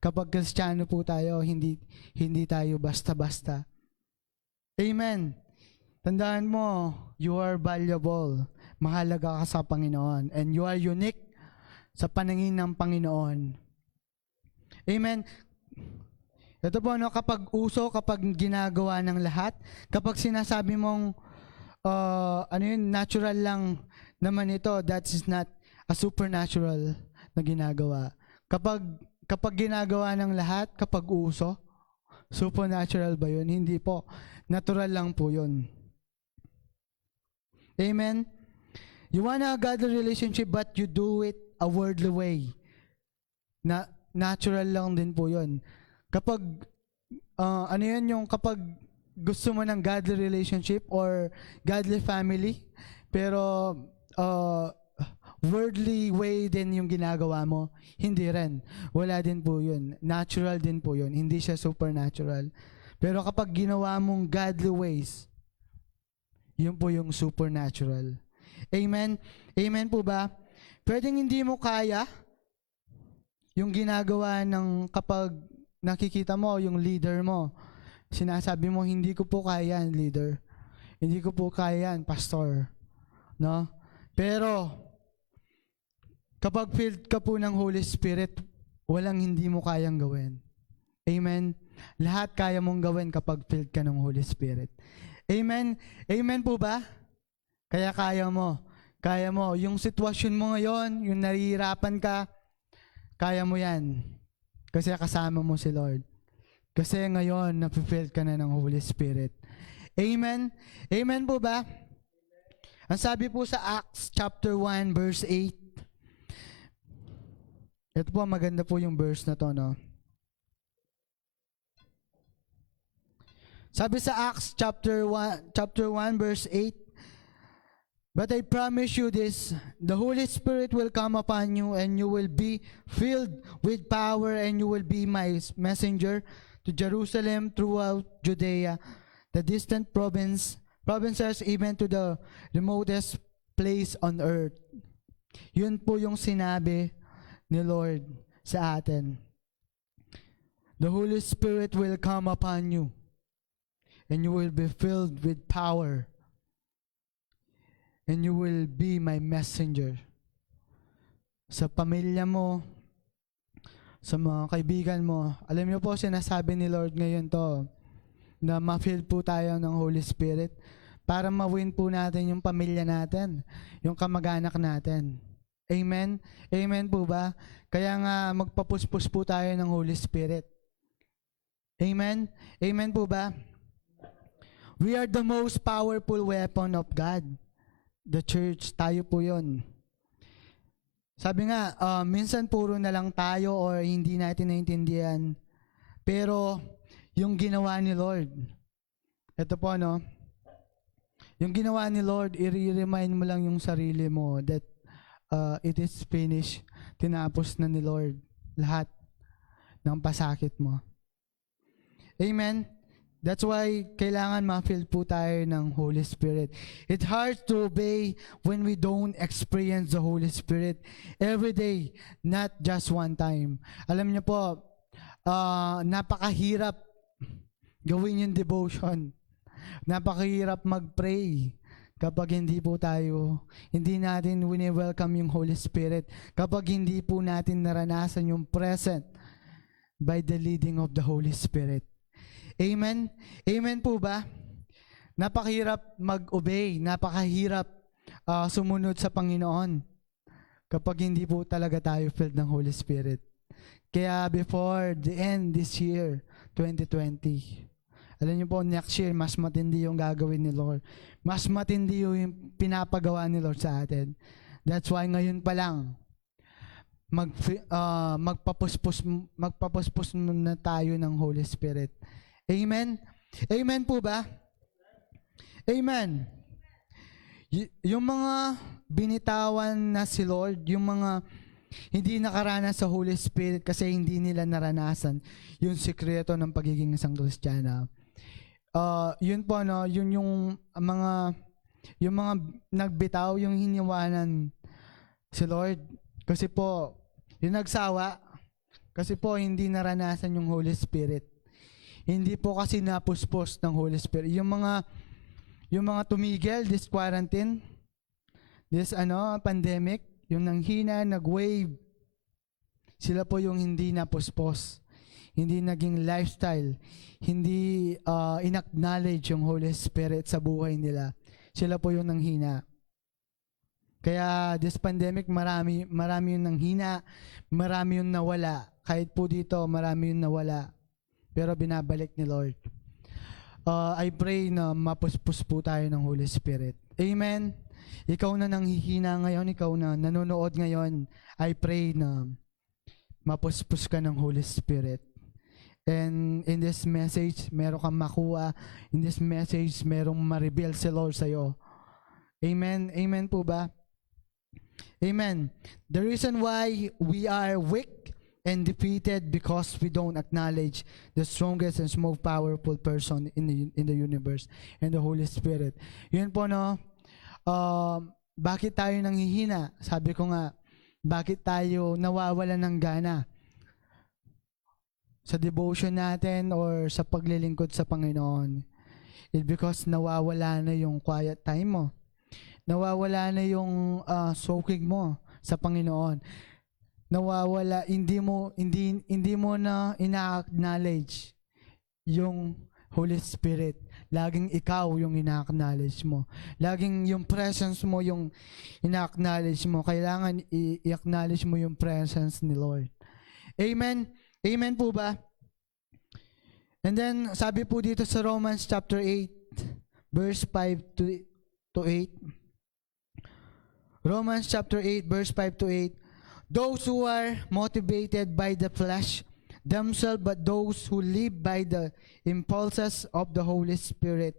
kapag Kristiyano po tayo, hindi tayo basta-basta. Amen? Tandaan mo, you are valuable. Mahalaga ka sa Panginoon. And you are unique sa paningin ng Panginoon. Amen? Ito po, no, kapag ginagawa ng lahat, kapag sinasabi mong, natural lang naman ito, that is not a supernatural na ginagawa. Kapag ginagawa ng lahat, kapag uso, supernatural ba yun? Hindi po. Natural lang po yun. Amen? You want a godly relationship but you do it a worldly way. Natural lang din po yun. Kapag, kapag gusto mo ng godly relationship or godly family, pero worldly way din yung ginagawa mo, hindi rin. Wala din po yun. Natural din po yun. Hindi siya supernatural. Pero kapag ginawa mong godly ways, yun po yung supernatural. Amen? Amen po ba? Pwedeng hindi mo kaya yung ginagawa ng kapag nakikita mo yung leader mo. Sinasabi mo, hindi ko po kaya yan, leader. Hindi ko po kaya yan, pastor. No? Pero, kapag filled ka po ng Holy Spirit, walang hindi mo kayang gawin. Amen? Lahat kaya mong gawin kapag filled ka ng Holy Spirit. Amen? Amen po ba? Kaya kaya mo. Kaya mo. Yung sitwasyon mo ngayon, yung nahihirapan ka, kaya mo yan. Kasi kasama mo si Lord. Kasi ngayon, napifill ka na ng Holy Spirit. Amen? Amen po ba? Ang sabi po sa Acts chapter 1 verse 8. Ito po, maganda po yung verse na to, no? Sabi sa Acts chapter 1 verse 8, but I promise you this, the Holy Spirit will come upon you and you will be filled with power and you will be my messenger to Jerusalem, throughout Judea, the distant provinces, even to the remotest place on earth. Yun po yung sinabi ni Lord sa atin. The Holy Spirit will come upon you. and you will be filled with power, and you will be my messenger. Sa pamilya mo, sa mga kaibigan mo, alam niyo po, sinasabi ni Lord ngayon to, na ma-fill po tayo ng Holy Spirit para ma-win po natin yung pamilya natin, yung kamag-anak natin. Amen? Amen po ba? Kaya nga magpapuspos po tayo ng Holy Spirit. Amen? Amen po ba? We are the most powerful weapon of God. The church, tayo po yun. Sabi nga, minsan puro na lang tayo or hindi natin naintindihan. Pero, yung ginawa ni Lord, ito po no, yung ginawa ni Lord, i-remind mo lang yung sarili mo that it is finished. Tinapos na ni Lord lahat ng pasakit mo. Amen? That's why kailangan ma-fill po tayo ng Holy Spirit. It's hard to obey when we don't experience the Holy Spirit every day, not just one time. Alam niyo po, napakahirap gawin yung devotion. Napakahirap mag-pray kapag hindi natin wini-welcome yung Holy Spirit, kapag hindi po natin naranasan yung present by the leading of the Holy Spirit. Amen? Amen po ba? Napakahirap mag-obey, napakahirap sumunod sa Panginoon kapag hindi po talaga tayo filled ng Holy Spirit. Kaya before the end this year, 2020, alam niyo po, next year, mas matindi yung gagawin ni Lord. Mas matindi yung pinapagawa ni Lord sa atin. That's why ngayon pa lang, magpapuspos na tayo ng Holy Spirit. Amen? Amen po ba? Amen. Yung mga binitawan na si Lord, yung mga hindi nakaranas sa Holy Spirit kasi hindi nila naranasan yung sikreto ng pagiging isang Kristiyano. Yun po no, yun yung mga nagbitaw, yung hiniwanan si Lord kasi po yung nagsawa kasi po hindi naranasan yung Holy Spirit. Hindi po kasi napuspos ng Holy Spirit. Yung mga tumigil, this quarantine, this pandemic, yung nanghina, nag-wave, sila po yung hindi napuspos. Hindi naging lifestyle. Hindi in-acknowledge yung Holy Spirit sa buhay nila. Sila po yung nanghina. Kaya this pandemic, marami yung nanghina, marami yung nawala. Kahit po dito, marami yung nawala. Pero binabalik ni Lord. I pray na mapuspos po tayo ng Holy Spirit. Amen? Ikaw na nanghihina ngayon, ikaw na nanonood ngayon, I pray na mapuspos ka ng Holy Spirit. And in this message, meron kang makuha. In this message, merong ma-reveal si Lord sa'yo. Amen? Amen po ba? Amen. The reason why we are weak and defeated because we don't acknowledge the strongest and most powerful person in the universe and the Holy Spirit. Yun po no, bakit tayo nanghihina? Sabi ko nga, bakit tayo nawawala ng gana sa devotion natin or sa paglilingkod sa Panginoon? It's because nawawala na yung quiet time mo. Nawawala na yung soaking mo sa Panginoon. Nawawala, hindi mo na ina-acknowledge yung Holy Spirit. Laging ikaw yung ina-acknowledge mo. Laging yung presence mo yung ina-acknowledge mo. Kailangan i-acknowledge mo yung presence ni Lord. Amen? Amen po ba? And then, sabi po dito sa Romans chapter 8, verse 5 to 8. Romans chapter 8, verse 5 to 8. Those who are motivated by the flesh themselves, but those who live by the impulses of the Holy Spirit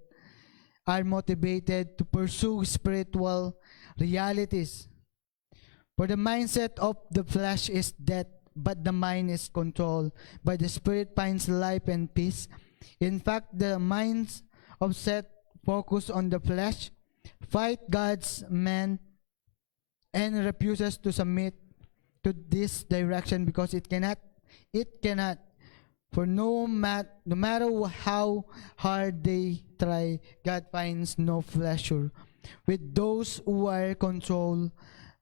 are motivated to pursue spiritual realities. For the mindset of the flesh is death, but the mind is controlled by the Spirit finds life and peace. In fact, the minds of set focus on the flesh, fight God's man, and refuses to submit to this direction because it cannot For no matter how hard they try, God finds no pleasure with those who are controlled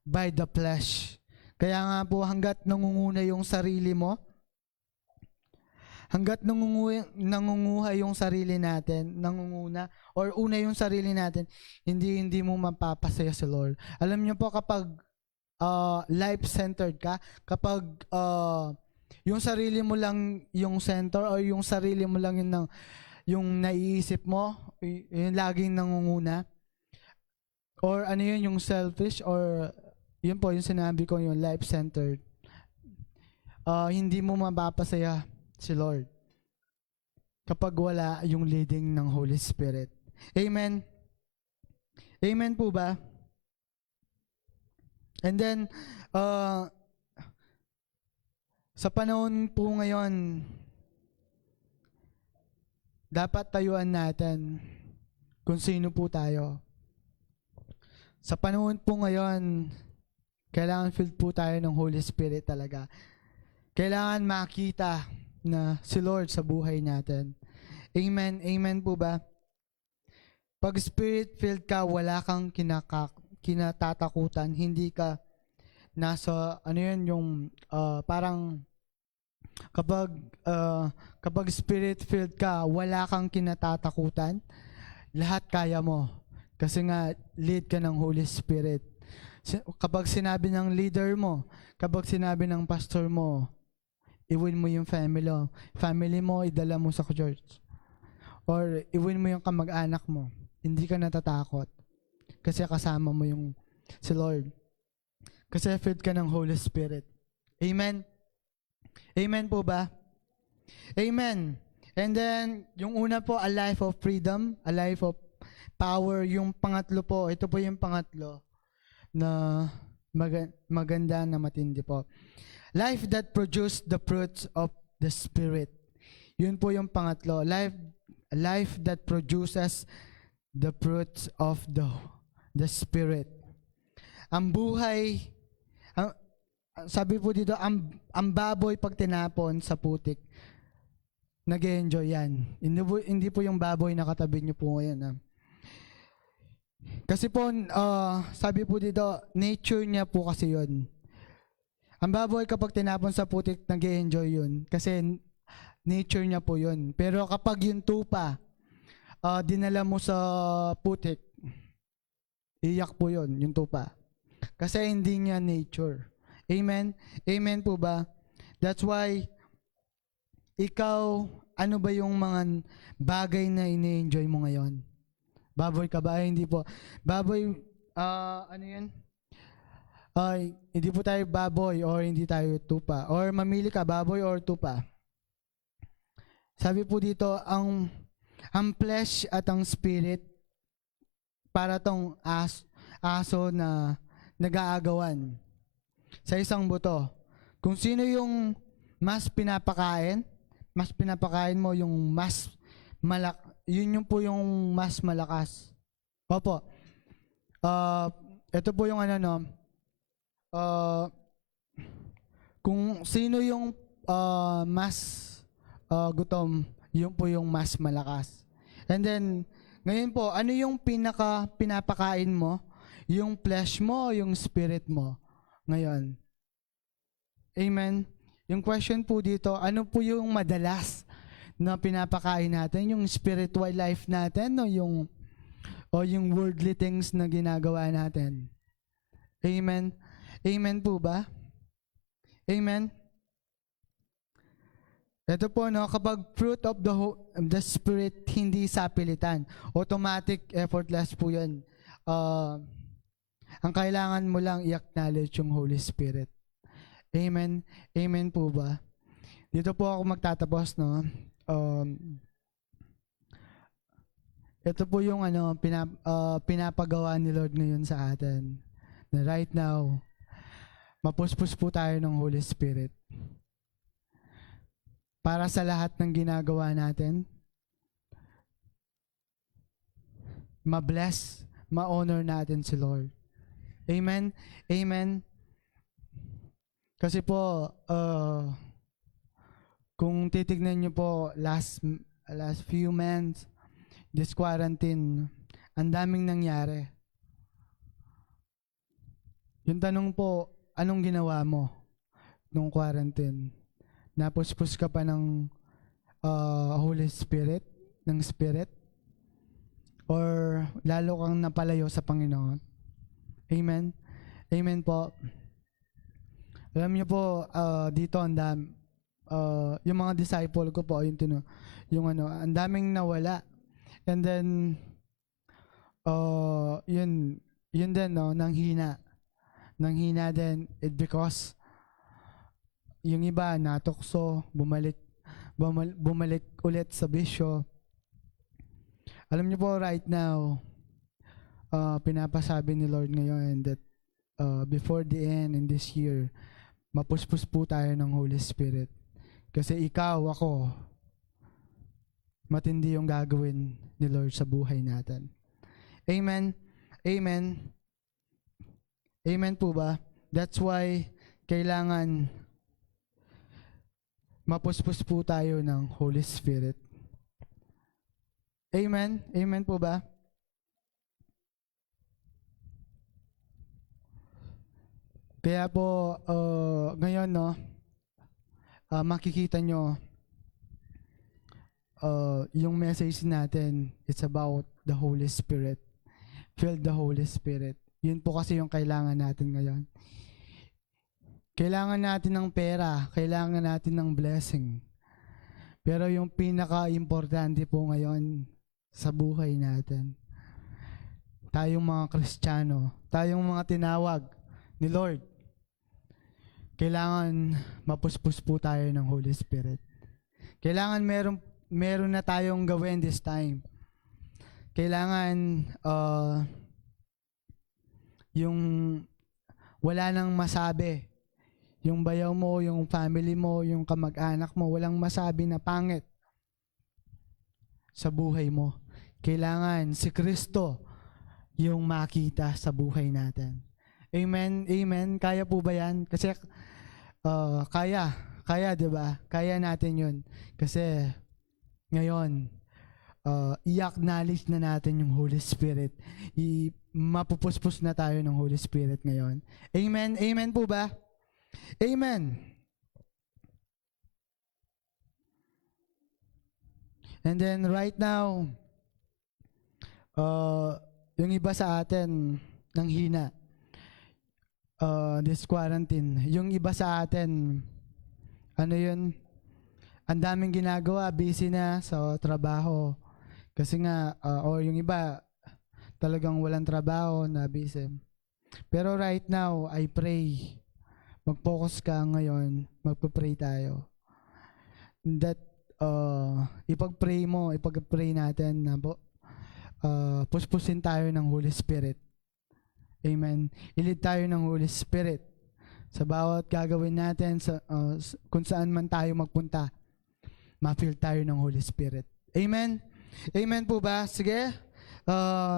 by the flesh. Kaya nga po, hanggat nangunguna yung sarili mo, hanggat nangunguha yung sarili natin, nangunguna, or una yung sarili natin, hindi mo mapapasaya si Lord. Alam niyo po, kapag life-centered ka, kapag yung sarili mo lang yung center, or yung sarili mo lang yung naiisip mo, yung laging nangunguna, or ano yun, yung selfish, or yun po yung sinabi ko, yung life-centered, hindi mo mapapasaya si Lord kapag wala yung leading ng Holy Spirit. Amen? Amen po ba? And then, sa panahon po ngayon, dapat tayuan natin kung sino po tayo. Sa panahon po ngayon, kailangan filled po tayo ng Holy Spirit talaga. Kailangan makita na si Lord sa buhay natin. Amen? Amen po ba? Pag Spirit-filled ka, wala kang kinatatakutan. Hindi ka nasa, ano yun, yung parang kapag Spirit-filled ka, wala kang kinatatakutan. Lahat kaya mo. Kasi nga, lead ka ng Holy Spirit. Kapag sinabi ng leader mo, kapag sinabi ng pastor mo, iwin mo yung family mo, idala mo sa church. Or iwin mo yung kamag-anak mo. Hindi ka natatakot. Kasi kasama mo yung si Lord. Kasi filled ka ng Holy Spirit. Amen? Amen po ba? Amen. And then, yung una po, a life of freedom, a life of power. Yung pangatlo po, ito po yung pangatlo na maganda na matindi po. Life that produce the fruits of the Spirit. Yun po yung pangatlo. Life that produces the fruits of the Spirit. Ang buhay, sabi po dito, ang baboy pag tinapon sa putik, nag-enjoy yan. Hindi po yung baboy na katabi nyo po ngayon. Kasi po, sabi po dito, nature niya po kasi yun. Ang baboy kapag tinapon sa putik, nag-enjoy yun. Kasi nature niya po yun. Pero kapag yung tupa, dinala mo sa putik, iyak po yun, yung tupa. Kasi hindi niya nature. Amen? Amen po ba? That's why, ikaw, ano ba yung mga bagay na ini-enjoy mo ngayon? Baboy ka ba? Ay, hindi po. Baboy, ano yun? Hindi po tayo baboy or hindi tayo tupa. Or mamili ka, baboy or tupa. Sabi po dito, ang flesh at ang spirit, para tong aso na nag-aagawan sa isang buto. Kung sino yung mas pinapakain mo yung mas yun yung po yung mas malakas. Opo. Ito po yung kung sino yung mas gutom, yun po yung mas malakas. And then, ngayon po, ano yung pinapakain mo? Yung flesh mo o yung spirit mo? Ngayon. Amen? Yung question po dito, ano po yung madalas na pinapakain natin? Yung spiritual life natin o yung worldly things na ginagawa natin? Amen? Amen po ba? Amen? Ito po, kapag fruit of the Spirit, hindi sapilitan. Automatic, effortless po yan. Ang kailangan mo lang i-acknowledge yung Holy Spirit. Amen? Amen po ba? Dito po ako magtatapos, no? Ito po yung pinapagawa ni Lord ngayon sa atin. Na right now, mapuspos po tayo ng Holy Spirit. Para sa lahat ng ginagawa natin, ma-bless, ma-honor natin si Lord. Amen? Amen? Kasi po, kung titignan nyo po last few months, this quarantine, ang daming nangyari. Yung tanong po, anong ginawa mo nung quarantine? Napuspos ka pa ng Holy Spirit, ng Spirit? Or lalo kang napalayo sa Panginoon? Amen? Amen po. Alam niyo po, dito yung mga disciple ko po, ang daming nawala. And then, yun din, no, nanghina din, because yung iba natukso, bumalik ulit sa bisyo. Alam niyo po, right now, pinapasabi ni Lord ngayon that before the end in this year, mapuspos po tayo ng Holy Spirit. Kasi ikaw, ako, matindi yung gagawin ni Lord sa buhay natin. Amen? Amen? Amen po ba? That's why kailangan mapuspos po tayo ng Holy Spirit. Amen? Amen po ba? Kaya po, ngayon, no, makikita nyo, yung message natin, it's about the Holy Spirit. Feel the Holy Spirit. Yun po kasi yung kailangan natin ngayon. Kailangan natin ng pera, kailangan natin ng blessing. Pero yung pinaka-importante po ngayon sa buhay natin, tayong mga Kristiyano, tayong mga tinawag ni Lord, kailangan mapuspos po tayo ng Holy Spirit. Kailangan meron na tayong gawin this time. Kailangan yung wala nang masabi. Yung bayaw mo, yung family mo, yung kamag-anak mo, walang masabi na pangit sa buhay mo. Kailangan si Kristo yung makita sa buhay natin. Amen? Amen? Kaya po ba yan? Kasi kaya 'di ba? Kaya natin 'yun. Kasi ngayon i-acknowledge na natin yung Holy Spirit. Mapupuspos na tayo ng Holy Spirit ngayon. Amen? Amen po ba? Amen. And then right now, yung iba sa atin nang hina. This quarantine. Yung iba sa atin, ang daming ginagawa, busy na sa trabaho. Kasi nga, or yung iba, talagang walang trabaho na busy. Pero right now, I pray. Mag-focus ka ngayon, magpa-pray tayo. That, ipag-pray natin na puspusin tayo ng Holy Spirit. Amen. Ilid tayo ng Holy Spirit sa bawat gagawin natin, kung saan man tayo magpunta. Ma-feel tayo ng Holy Spirit. Amen. Amen po ba? Sige.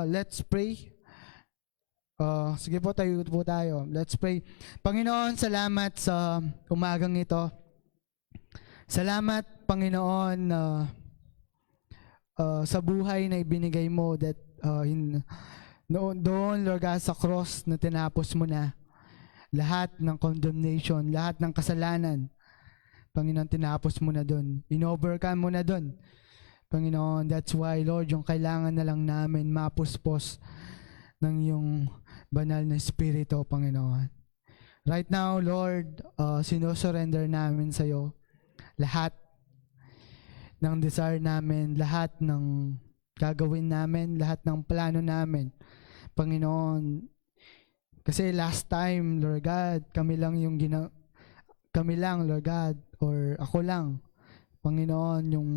Let's pray. Sige po, tayo po tayo. Let's pray. Panginoon, salamat sa umagang ito. Salamat, Panginoon, sa buhay na ibinigay mo that doon, Lord God, sa cross na tinapos mo na lahat ng condemnation, lahat ng kasalanan. Panginoon, tinapos mo na doon. In-overcome mo na doon. Panginoon, that's why, Lord, yung kailangan na lang namin mapuspos ng yung banal na Espiritu, Panginoon. Right now, Lord, sinusurrender namin sa iyo lahat ng desire namin, lahat ng gagawin namin, lahat ng plano namin. Panginoon, kasi last time, Lord God, kami lang, Lord God, or ako lang, Panginoon, yung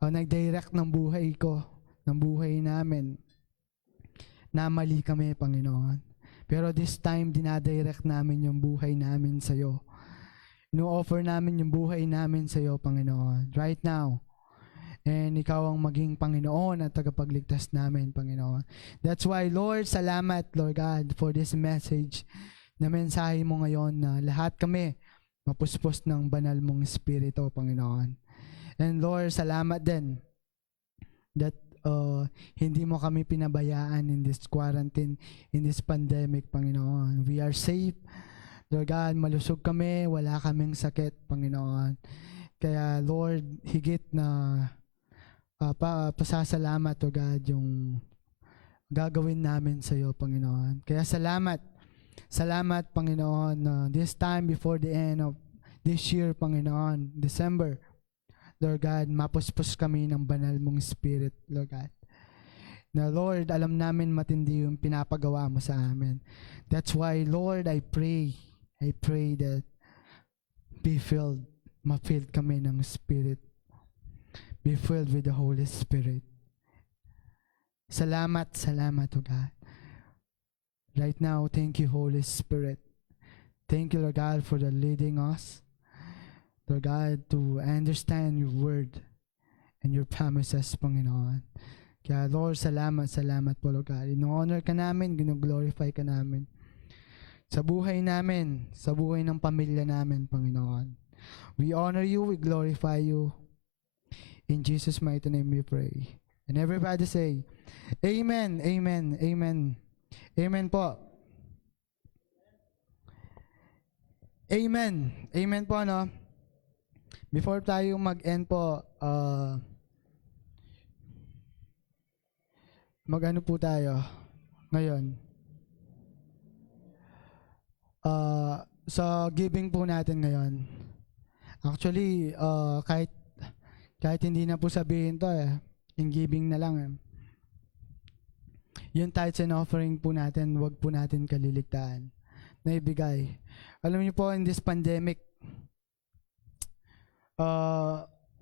nag-direct ng buhay ko, ng buhay namin, na mali kami, Panginoon. Pero this time, dinadirect namin yung buhay namin sa iyo. No-offer namin yung buhay namin sa iyo, Panginoon. Right now, and ikaw ang maging Panginoon at tagapagligtas namin, Panginoon. That's why, Lord, salamat, Lord God, for this message na mensahe mo ngayon na lahat kami mapuspos ng banal mong Espiritu, Panginoon. And Lord, salamat din that hindi mo kami pinabayaan in this quarantine, in this pandemic, Panginoon. We are safe. Lord God, malusog kami, wala kaming sakit, Panginoon. Kaya Lord, higit na pasasalamat, O God, yung gagawin namin sa iyo, Panginoon. Kaya salamat, Panginoon, this time before the end of this year, Panginoon, December, Lord God, mapuspos kami ng banal mong Spirit, Lord God. Na Lord, alam namin matindi yung pinapagawa mo sa amin. That's why, Lord, I pray that ma-filled kami ng Spirit. Be filled with the Holy Spirit. Salamat, O God. Right now, thank you, Holy Spirit. Thank you, Lord God, for the leading us, Lord God, to understand your word and your promises, Panginoon. Kaya, Lord, salamat po, Lord God. In-honor ka namin, gino-glorify ka namin. Sa buhay namin, sa buhay ng pamilya namin, Panginoon. We honor you, we glorify you. In Jesus' mighty name we pray. And everybody say, Amen, Amen, Amen. Amen po. Amen. Amen po, no? Before tayo mag-end po, mag-ano po tayo ngayon? Sa giving po natin ngayon. Actually, kahit hindi na po sabihin to yung giving na lang yung tithes and offering po natin, wag po natin kaliligtaan na ibigay. Alam niyo po, in this pandemic,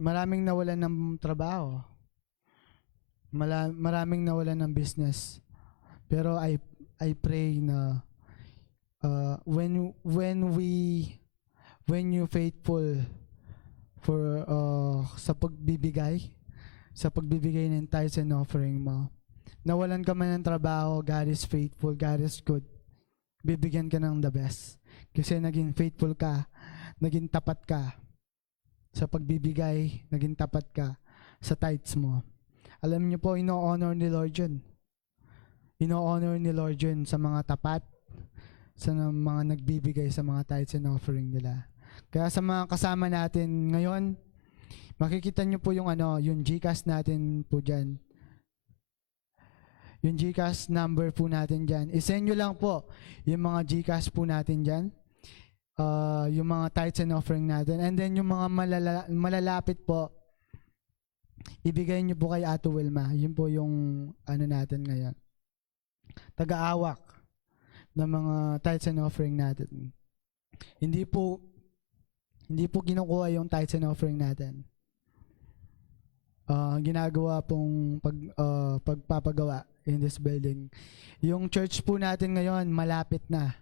maraming nawalan ng trabaho. Maraming nawalan ng business. Pero I pray na when you faithful for sa pagbibigay ng tithes and offering mo, nawalan ka man ng trabaho, God is faithful, God is good. Bibigyan ka ng the best. Kasi naging faithful ka, naging tapat ka sa pagbibigay, naging tapat ka sa tithes mo. Alam niyo po, ino-honor ni Lord yun. Ino-honor ni Lord yun sa mga tapat, sa mga nagbibigay sa mga tithes and offering nila. Kaya sa mga kasama natin ngayon, makikita niyo po yung yung GCash natin po dyan. Yung GCash number po natin dyan. I-send nyo lang po yung mga GCash po natin dyan. Yung mga tithes and offering natin. And then yung mga malalapit po, ibigay nyo po kay Ato Wilma. Yun po yung natin ngayon. Taga-awak ng mga tithes and offering natin. Hindi po kinukuha yung tithes and offering natin. Ginagawa pong pagpapagawa in this building. Yung church po natin ngayon malapit na.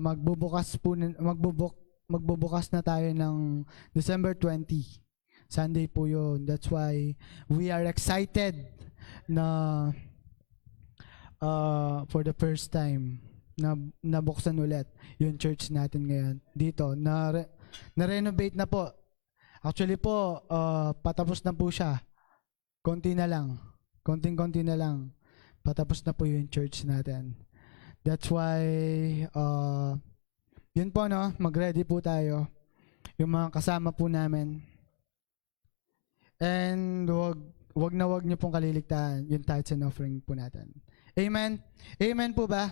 Magbubukas na tayo ng December 20. Sunday po yun. That's why we are excited na for the first time na nabuksan ulit yung church natin ngayon. Dito, na-renovate na po. Actually po, patapos na po siya. Konti na lang. Konting-konti na lang. Patapos na po yung church natin. That's why, yun po, no? Mag-ready po tayo. Yung mga kasama po namin. And wag niyo pong kaliligtaan yung tithes and offering po natin. Amen? Amen po ba?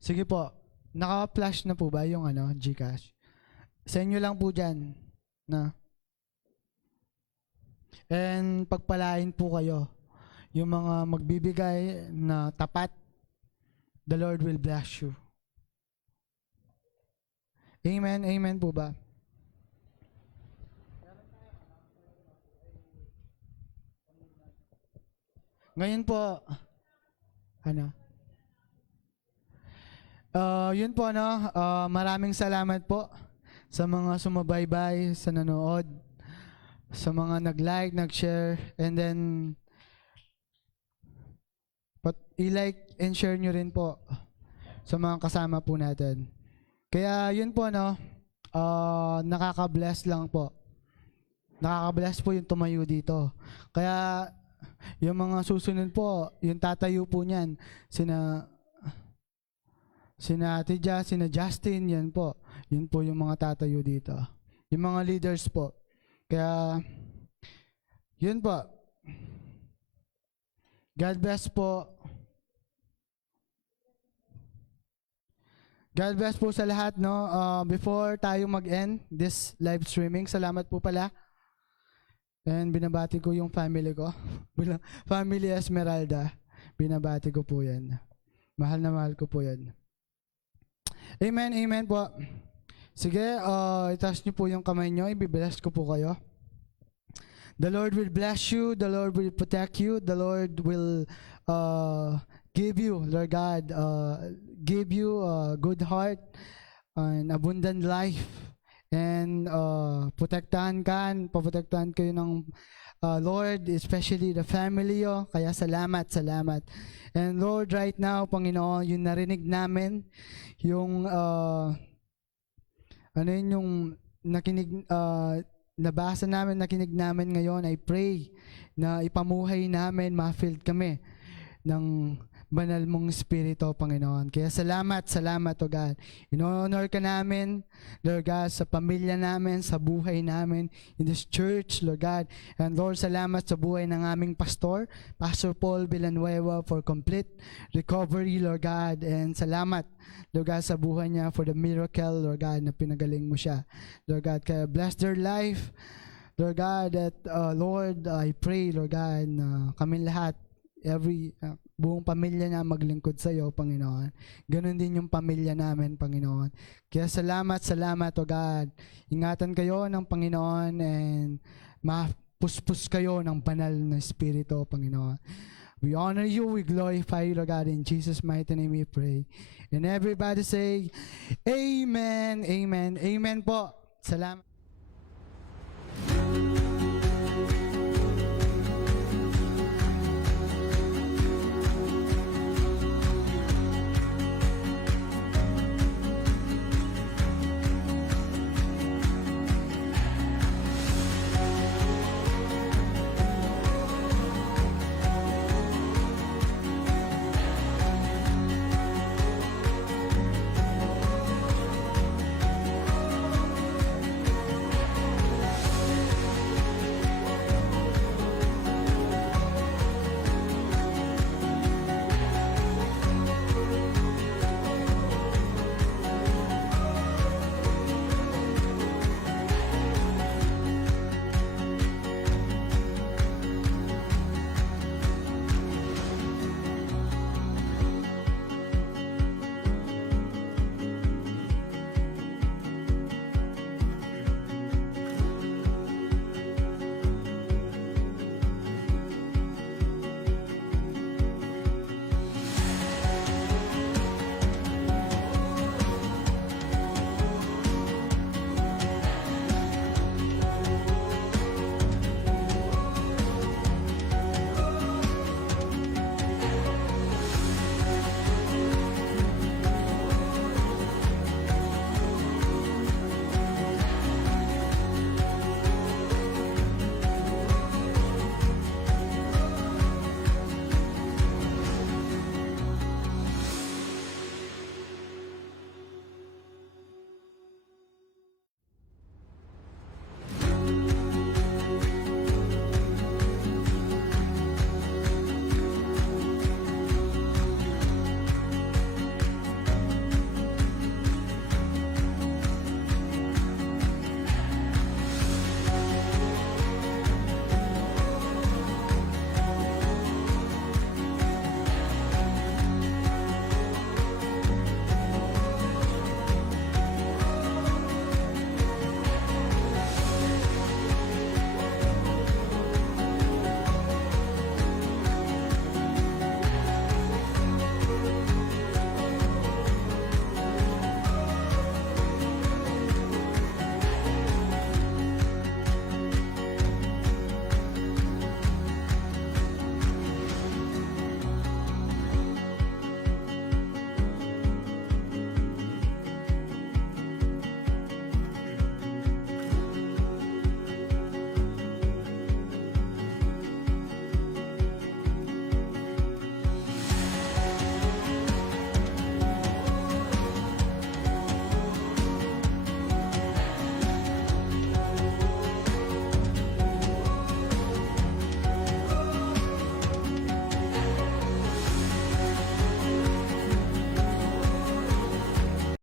Sige po. Naka-flash na po ba yung GCash? Sa inyo lang po dyan. Na. And pagpalain po kayo. Yung mga magbibigay na tapat, the Lord will bless you. Amen? Amen po ba? Ngayon po, yun po, maraming salamat po sa mga sumabaybay, sa nanood, sa mga nag-like, nag-share, and then i-like and share nyo rin po sa mga kasama po natin. Kaya yun po, no, nakaka-bless lang po. Nakaka-bless po yung tumayo dito. Kaya yung mga susunod po, yung tatayo po niyan, sina Ate Ja, sina Justin, yan po. Yun po yung mga tatayo dito. Yung mga leaders po. Kaya, yun po. God bless po. God bless po sa lahat, no? Before tayo mag-end this live streaming, salamat po pala. And binabati ko yung family ko. Family Esmeralda. Binabati ko po yan. Mahal na mahal ko po yan. Amen, amen po. Sige, itaas niyo po yung kamay niyo. Ibibless ko po kayo. The Lord will bless you. The Lord will protect you. The Lord will give you, Lord God, give you a good heart and abundant life. And paprotektahan kayo ng Lord, especially the family yo. Kaya salamat. And Lord, right now, Panginoon, yung narinig namin, yung yung nabasa namin, nakinig namin ngayon, I pray na ipamuhay namin, ma-filled kami ng banal mong Espiritu, Panginoon. Kaya salamat, O God. In-honor ka namin, Lord God, sa pamilya namin, sa buhay namin, in this church, Lord God. And Lord, salamat sa buhay ng aming pastor, Pastor Paul Villanueva, for complete recovery, Lord God. And salamat, Lord God, sa buhay niya for the miracle, Lord God, na pinagaling mo siya. Lord God, kaya bless their life, Lord God, that, Lord, I pray, Lord God, na kami lahat, buong pamilya niya maglingkod sa iyo, Panginoon. Ganon din yung pamilya namin, Panginoon. Kaya salamat, O God. Ingatan kayo ng Panginoon and mapuspos kayo ng banal na Espiritu, Panginoon. We honor you, we glorify you, Lord God. In Jesus' mighty name we pray. And everybody say, Amen, Amen, Amen po. Salamat.